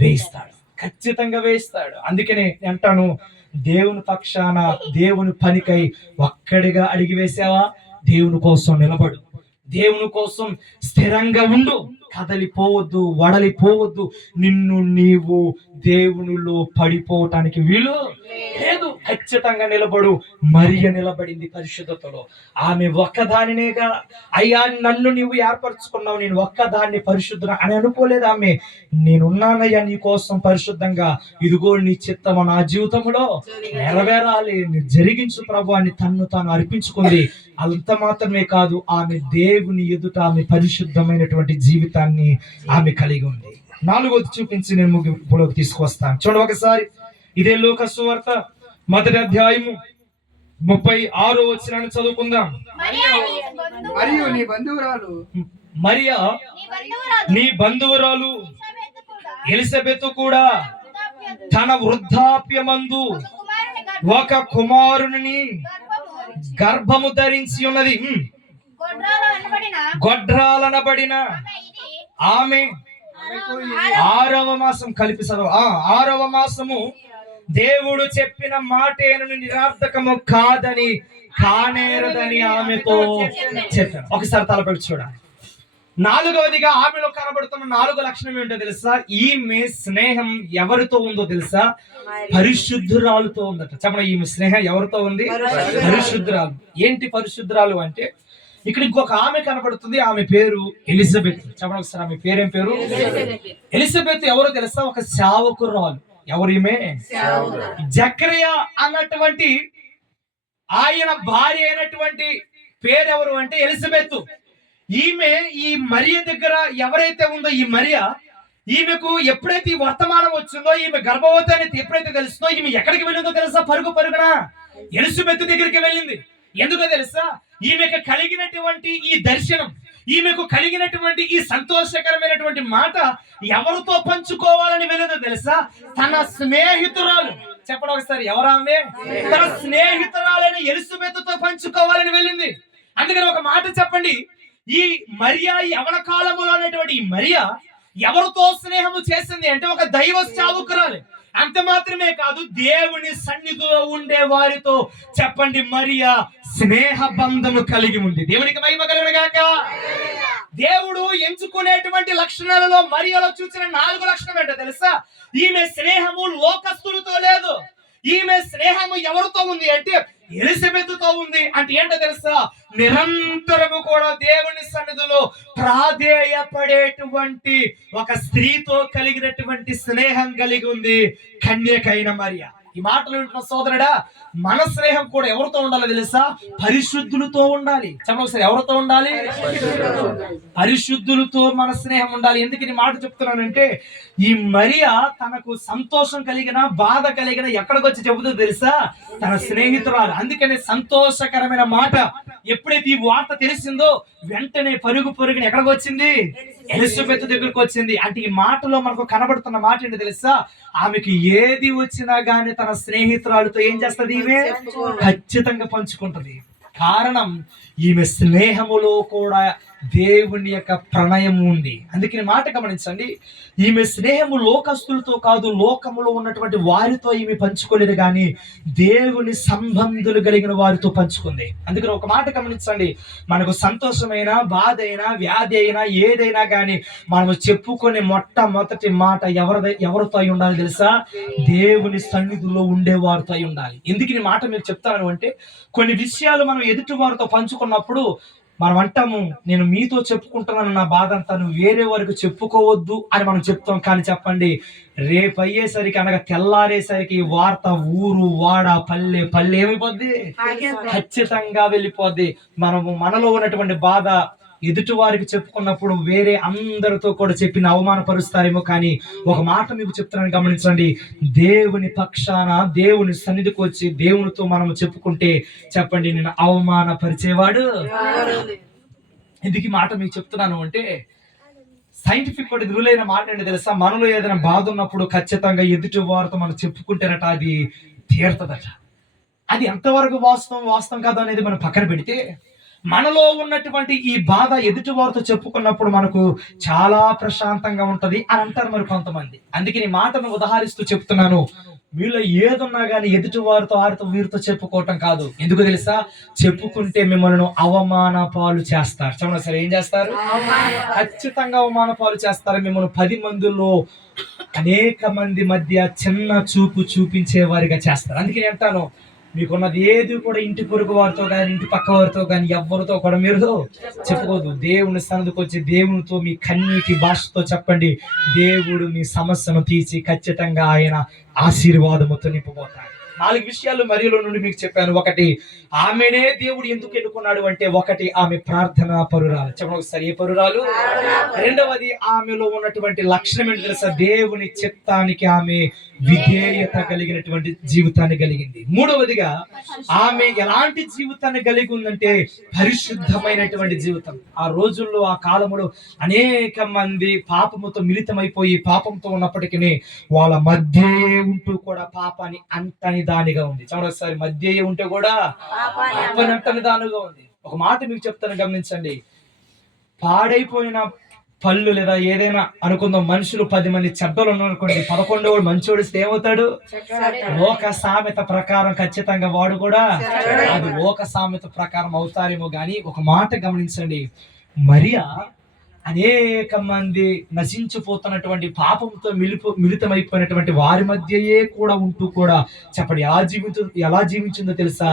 వేస్తాడు, ఖచ్చితంగా వేస్తాడు. అందుకనే అంటాను, దేవుని పక్షాన దేవుని పనికై ఒక్కడిగా అడిగి వేసావా? దేవుని కోసం నిలబడు, దేవుని కోసం స్థిరంగా ఉండు, కదలిపోవద్దు, వడలిపోవద్దు. నిన్ను నీవు దేవునిలో పడిపోవటానికి వీలు లేదు. ఖచ్చితంగా నిలబడు. మరియ నిలబడింది పరిశుద్ధతలో. ఆమె ఒక్కదానినేగా, అయ్యా నన్ను నీవు ఏర్పరచుకున్నావు, నేను ఒక్కదాన్ని పరిశుద్ధ అని అనుకోలేదు ఆమె. నేనున్నానయ్యా నీ కోసం పరిశుద్ధంగా, ఇదిగో నీ చిత్తము నా జీవితంలో నెరవేరాలి, జరిగించు ప్రభు అని తన్ను తాను అర్పించుకుంది. అంత మాత్రమే కాదు, ఆమె దేవుని ఎదుట ఆమె పరిశుద్ధమైనటువంటి జీవితాన్ని ఆమె కలిగి ఉంది. 4వది చూపించి నేను ముగింపులోకి తీసుకొస్తాను. చూడండి ఒకసారి, ఇదే లోక సువార్త 1వ అధ్యాయము 36వ వచనాన్ని చదువుకుందాం. మరియు మరియా నీ బంధువురాలు ఎలిజబెతు కూడా తన వృద్ధాప్యమందు ఒక కుమారుని గర్భము ధరించి ఉన్నది. గొడ్రాలనబడిన ఆమె 6వ మాసం కలిపి చదువు. 6వ మాసము దేవుడు చెప్పిన మాటేను నిరర్థకము కానేరదని ఆమెతో చెప్పాను. ఒకసారి తలపెట్టి చూడాలి. 4వదిగా ఆమెలో కనబడుతున్న 4 లక్షణం ఏంటో తెలుసా? ఈమె స్నేహం ఎవరితో ఉందో తెలుసా? పరిశుద్ధురాలుతో ఉందట. చెప్పండి, ఈమె స్నేహం ఎవరితో ఉంది? పరిశుద్ధురాలు. ఏంటి పరిశుద్ధురాలు అంటే, ఇక్కడ ఇంకొక ఆమె కనబడుతుంది, ఆమె పేరు ఎలిజబెత్. చెప్పండి ఒకసారి, ఆమె పేరేం పేరు? ఎలిజబెత్. ఎవరో తెలుసా? ఒక సేవకురాలు. ఎవరు ఈమె? జకరియా అన్నటువంటి ఆయన భార్య అయినటువంటి పేరు ఎవరు అంటే ఎలిజబెత్. ఈమె ఈ మరియ దగ్గర ఎవరైతే ఉందో, ఈ మరియ ఈమెకు ఎప్పుడైతే ఈ వర్తమానం వచ్చిందో, ఈమె గర్భవతి అనేది ఎప్పుడైతే తెలుస్తుందో, ఈమె ఎక్కడికి వెళ్ళిందో తెలుసా? పరుగు పరుగున ఎలిజబెత్ దగ్గరికి వెళ్ళింది. ఎందుకో తెలుసా? ఈమెకు కలిగినటువంటి ఈ దర్శనం, ఈమెకు కలిగినటువంటి ఈ సంతోషకరమైనటువంటి మాట ఎవరితో పంచుకోవాలని వెళ్ళిందో తెలుసా? తన స్నేహితురాలు, చెప్పడం ఒకసారి, ఎవరామె? తన స్నేహితురాలైన ఎలిజబెత్తో పంచుకోవాలని వెళ్ళింది. అందుకని ఒక మాట చెప్పండి, ఈ మరియా, ఈ యవన కాలములో అనేటువంటి ఈ మరియా ఎవరితో స్నేహము చేసింది అంటే ఒక దైవ సేవకురాలు. అంత మాత్రమే కాదు, దేవుని సన్నిధిలో ఉండే వారితో, చెప్పండి, మరియా స్నేహ బంధము కలిగి ఉంది. దేవునికి మహిమ కలుగును గాక. దేవుడు ఎంచుకునేటువంటి లక్షణాలలో మరియాలో చూసిన 4 లక్షణం ఏంటో తెలుసా? ఈమె స్నేహము లోకస్తులతో లేదు. ఈమె స్నేహము ఎవరితో ఉంది అంటే ఎలిజబెత్తో ఉంది. అంటే ఏంటో తెలుసా? నిరంతరము కూడా దేవుని సన్నిధిలో ప్రాధేయపడేటువంటి ఒక స్త్రీతో కలిగినటువంటి స్నేహం కలిగి ఉంది కన్యకైన మరియా. ఈ మాటలు వింటున్న సోదరుడా, మన స్నేహం కూడా ఎవరితో ఉండాలో తెలుసా? పరిశుద్ధులతో ఉండాలి. చెప్పండి ఒకసారి, ఎవరితో ఉండాలి? పరిశుద్ధులతో మన స్నేహం ఉండాలి. ఎందుకు ఈ మాట చెప్తున్నానంటే, ఈ మరియా తనకు సంతోషం కలిగిన, బాధ కలిగిన ఎక్కడికి వచ్చి చెబుతుందో తెలుసా? తన స్నేహితురాలు. అందుకనే సంతోషకరమైన మాట ఎప్పుడైతే ఈ వార్త తెలిసిందో వెంటనే పరుగున ఎక్కడికి వచ్చింది? ఎలిజబెత్ దగ్గరకు వచ్చింది. అంటే ఈ మాటలో మనకు కనబడుతున్న మాట ఏంటో తెలుసా? ఆమెకి ఏది వచ్చినా గానీ తన స్నేహితురాలతో ఏం చేస్తుంది? ఈమె ఖచ్చితంగా పంచుకుంటది. కారణం, ఈమె స్నేహములో కూడా దేవుని యొక్క ప్రణయం ఉంది. అందుకని మాట గమనించండి, ఈమె స్నేహము లోకస్తులతో కాదు, లోకములో ఉన్నటువంటి వారితో ఈమె పంచుకోలేదు, కానీ దేవుని సంబంధులు కలిగిన వారితో పంచుకుంది. అందుకని ఒక మాట గమనించండి, మనకు సంతోషమైన, బాధ అయినా, వ్యాధి అయినా, ఏదైనా కానీ మనము చెప్పుకునే మొట్టమొదటి మాట ఎవరితో అయి ఉండాలి తెలుసా? దేవుని సన్నిధిలో ఉండే వారితో అయి ఉండాలి. ఎందుకని మాట మీకు చెప్తాను అంటే, కొన్ని విషయాలు మనం ఎదుటి వారితో పంచుకున్నప్పుడు మనం అంటాము, నేను మీతో చెప్పుకుంటున్నాను నా బాధ అంతా, నువ్వు వేరే వారికి చెప్పుకోవద్దు అని మనం చెప్తాం. కానీ చెప్పండి, రేపు అయ్యేసరికి, అనగా తెల్లారేసరికి వార్త ఊరు, వాడ, పల్లె ఏమైపోద్ది? ఖచ్చితంగా వెళ్ళిపోద్ది. మనలో ఉన్నటువంటి బాధ ఎదుటి వారికి చెప్పుకున్నప్పుడు వేరే అందరితో కూడా చెప్పిన అవమానపరుస్తారేమో. కానీ ఒక మాట మీకు చెప్తున్నాను, గమనించండి, దేవుని పక్షాన, దేవుని సన్నిధికి వచ్చి దేవునితో మనం చెప్పుకుంటే, చెప్పండి, నేను అవమానపరిచేవాడు. ఎందుకు మాట మీకు చెప్తున్నాను అంటే, సైంటిఫిక్ కూడా రులైన మాట ఏంటి తెలుసా? మనలో ఏదైనా బాధ ఉన్నప్పుడు ఖచ్చితంగా ఎదుటి వారితో మనం చెప్పుకుంటేనట అది తీరుతుందట. అది ఎంతవరకు వాస్తవం కాదు అనేది మనం పక్కన పెడితే, మనలో ఉన్నటువంటి ఈ బాధ ఎదుటి వారితో చెప్పుకున్నప్పుడు మనకు చాలా ప్రశాంతంగా ఉంటది అని అంటారు మరి కొంతమంది. అందుకని మాటను ఉదాహరిస్తూ చెప్తున్నాను, మీలో ఏదున్నా గానీ ఎదుటి వారితో వీరితో చెప్పుకోవటం కాదు. ఎందుకు తెలుసా? చెప్పుకుంటే మిమ్మల్ని అవమాన పాలు చేస్తారు. చెప్పండి సరే, ఏం చేస్తారు? ఖచ్చితంగా అవమాన పాలు చేస్తారు. మిమ్మల్ని 10 మందిలో, అనేక మంది మధ్య చిన్న చూపు చూపించే వారిగా చేస్తారు. అందుకని అంటాను, మీకున్నది ఏది కూడా ఇంటి పొరుగు వారితో కానీ, ఇంటి పక్క వారితో కానీ, ఎవరితో కూడా మీరు చెప్పుకోవద్దు. దేవుని సన్నిధికి వచ్చి దేవునితో మీ కన్నీటి భాషతో చెప్పండి. దేవుడు మీ సమస్యను తీసి ఖచ్చితంగా ఆయన ఆశీర్వాదముతో నింపబోతాడు. 4 విషయాలు మరియలో నుండి మీకు చెప్పాను. ఒకటి, ఆమెనే దేవుడు ఎందుకు ఎన్నుకున్నాడు అంటే, ఒకటి, ఆమె ప్రార్థనా పరురాలు. చెప్పండి ఒకసారి, ఏ పరురాలు? రెండవది, ఆమెలో ఉన్నటువంటి లక్షణం ఏంటి తెలుసా? దేవుని చిత్తానికి ఆమె విధేయత కలిగినటువంటి జీవితాన్ని కలిగింది. మూడవదిగా, ఆమె ఎలాంటి జీవితాన్ని కలిగి ఉందంటే పరిశుద్ధమైనటువంటి జీవితం. ఆ రోజుల్లో, ఆ కాలంలో అనేక మంది పాపముతో మిళితమైపోయి పాపంతో ఉన్నప్పటికీ వాళ్ళ మధ్య ఉంటూ కూడా పాపాన్ని అంటని దానిగా ఉంది. చూడండి ఒకసారి, మధ్య ఉంటే కూడా పాపాన్ని అంటని దానిగా ఉంది. ఒక మాట మీకు చెప్తాను, గమనించండి. పాడైపోయిన పళ్ళు లేదా ఏదైనా అనుకుందాం, మనుషులు 10 మంది చెడ్డలు ఉన్నారనుకోండి, 11వ మంచోడు ఏమవుతాడు? లోక సామెత ప్రకారం ఖచ్చితంగా వాడు కూడా, అది లోక సామెత ప్రకారం అవుతారేమో. గాని ఒక మాట గమనించండి, మరియా అనేక మంది నశించిపోతున్నటువంటి పాపంతో మిళితమైపోయినటువంటి వారి మధ్యయే కూడా ఉంటూ కూడా, చెప్పండి, ఎలా జీవించిందో తెలుసా?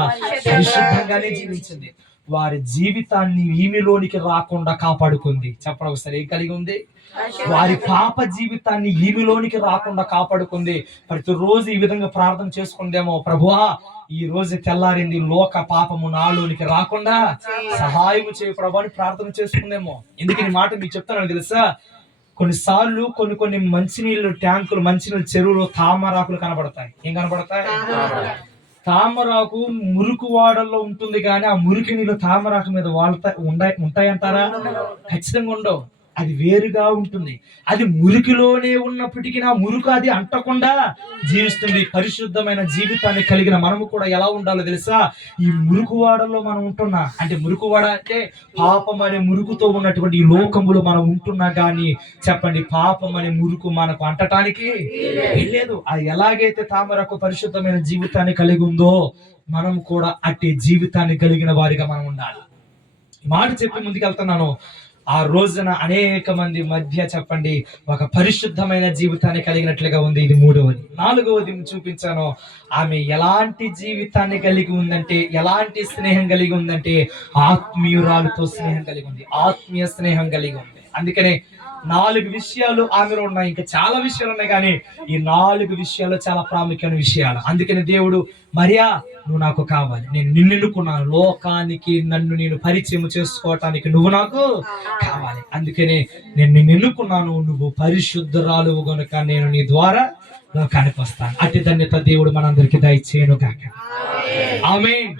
పరిశుద్ధంగానే జీవించింది. వారి జీవితాన్ని ఈమెలోనికి రాకుండా కాపాడుకుంది. చెప్పండి ఒకసారి, ఏం కలిగి ఉంది? వారి పాప జీవితాన్ని ఈమెలోనికి రాకుండా కాపాడుకుంది. ప్రతిరోజు ఈ విధంగా ప్రార్థన చేసుకుందేమో, ప్రభువా ఈ రోజు తెల్లారింది, లోక పాపము నాలోనికి రాకుండా సహాయం చేయ ప్రభు అని ప్రార్థన చేసుకుందేమో. ఎందుకని మాట మీకు చెప్తానని తెలుసా? కొన్నిసార్లు కొన్ని మంచినీళ్ళు ట్యాంకులు, మంచినీళ్ళు చెరువులు తామరాకులు కనబడతాయి. ఏం కనబడతాయి? తామరాకు మురికి వాడల్లో ఉంటుంది, కానీ ఆ మురికి నీళ్ళు తామరాకు మీద ఉంటాయంటారా? ఖచ్చితంగా ఉండవు. అది వేరుగా ఉంటుంది. అది మురికిలోనే ఉన్నప్పటికీ ఆ మురుకు అది అంటకుండా జీవిస్తుంది. పరిశుద్ధమైన జీవితాన్ని కలిగిన మనము కూడా ఎలా ఉండాలో తెలుసా? ఈ మురుకువాడలో మనం ఉంటున్నా, అంటే మురుకువాడ అంటే పాపం అనే మురుకుతో ఉన్నటువంటి ఈ లోకములో మనం ఉంటున్నా కానీ చెప్పండి, పాపం అనే మురుకు మనకు అంటటానికి లేదు. అది ఎలాగైతే తామరకు పరిశుద్ధమైన జీవితాన్ని కలిగి ఉందో మనం కూడా అట్టి జీవితాన్ని కలిగిన వారిగా మనం ఉండాలి. ఈ మాట చెప్పి ముందుకెళ్తున్నాను. ఆ రోజున అనేక మంది మధ్య చెప్పండి ఒక పరిశుద్ధమైన జీవితాన్ని కలిగినట్లుగా ఉంది. ఇది మూడవది. నాలుగవది చూపించాను. ఆమె ఎలాంటి జీవితాన్ని కలిగి ఉందంటే, ఎలాంటి స్నేహం కలిగి ఉందంటే, ఆత్మీయురాలతో స్నేహం కలిగి ఉంది, ఆత్మీయ స్నేహం కలిగి ఉంది. అందుకనే 4 విషయాలు ఆమెలో ఉన్నాయి. ఇంకా చాలా విషయాలు ఉన్నాయి, కానీ ఈ 4 విషయాలు చాలా ప్రాముఖ్యమైన విషయాలు. అందుకని దేవుడు, మరియా నువ్వు నాకు కావాలి, నేను నిన్ను ఎన్నుకున్నాను, లోకానికి నన్ను నేను పరిచయం చేసుకోవటానికి నువ్వు నాకు కావాలి, అందుకనే నేను నిన్ను ఎన్నుకున్నాను, నువ్వు పరిశుద్ధురాలు గనుక నేను నీ ద్వారా లోకానికి వస్తాను. అతి ధన్యత దేవుడు మనందరికి దయచేయును గాక. ఆమేన్.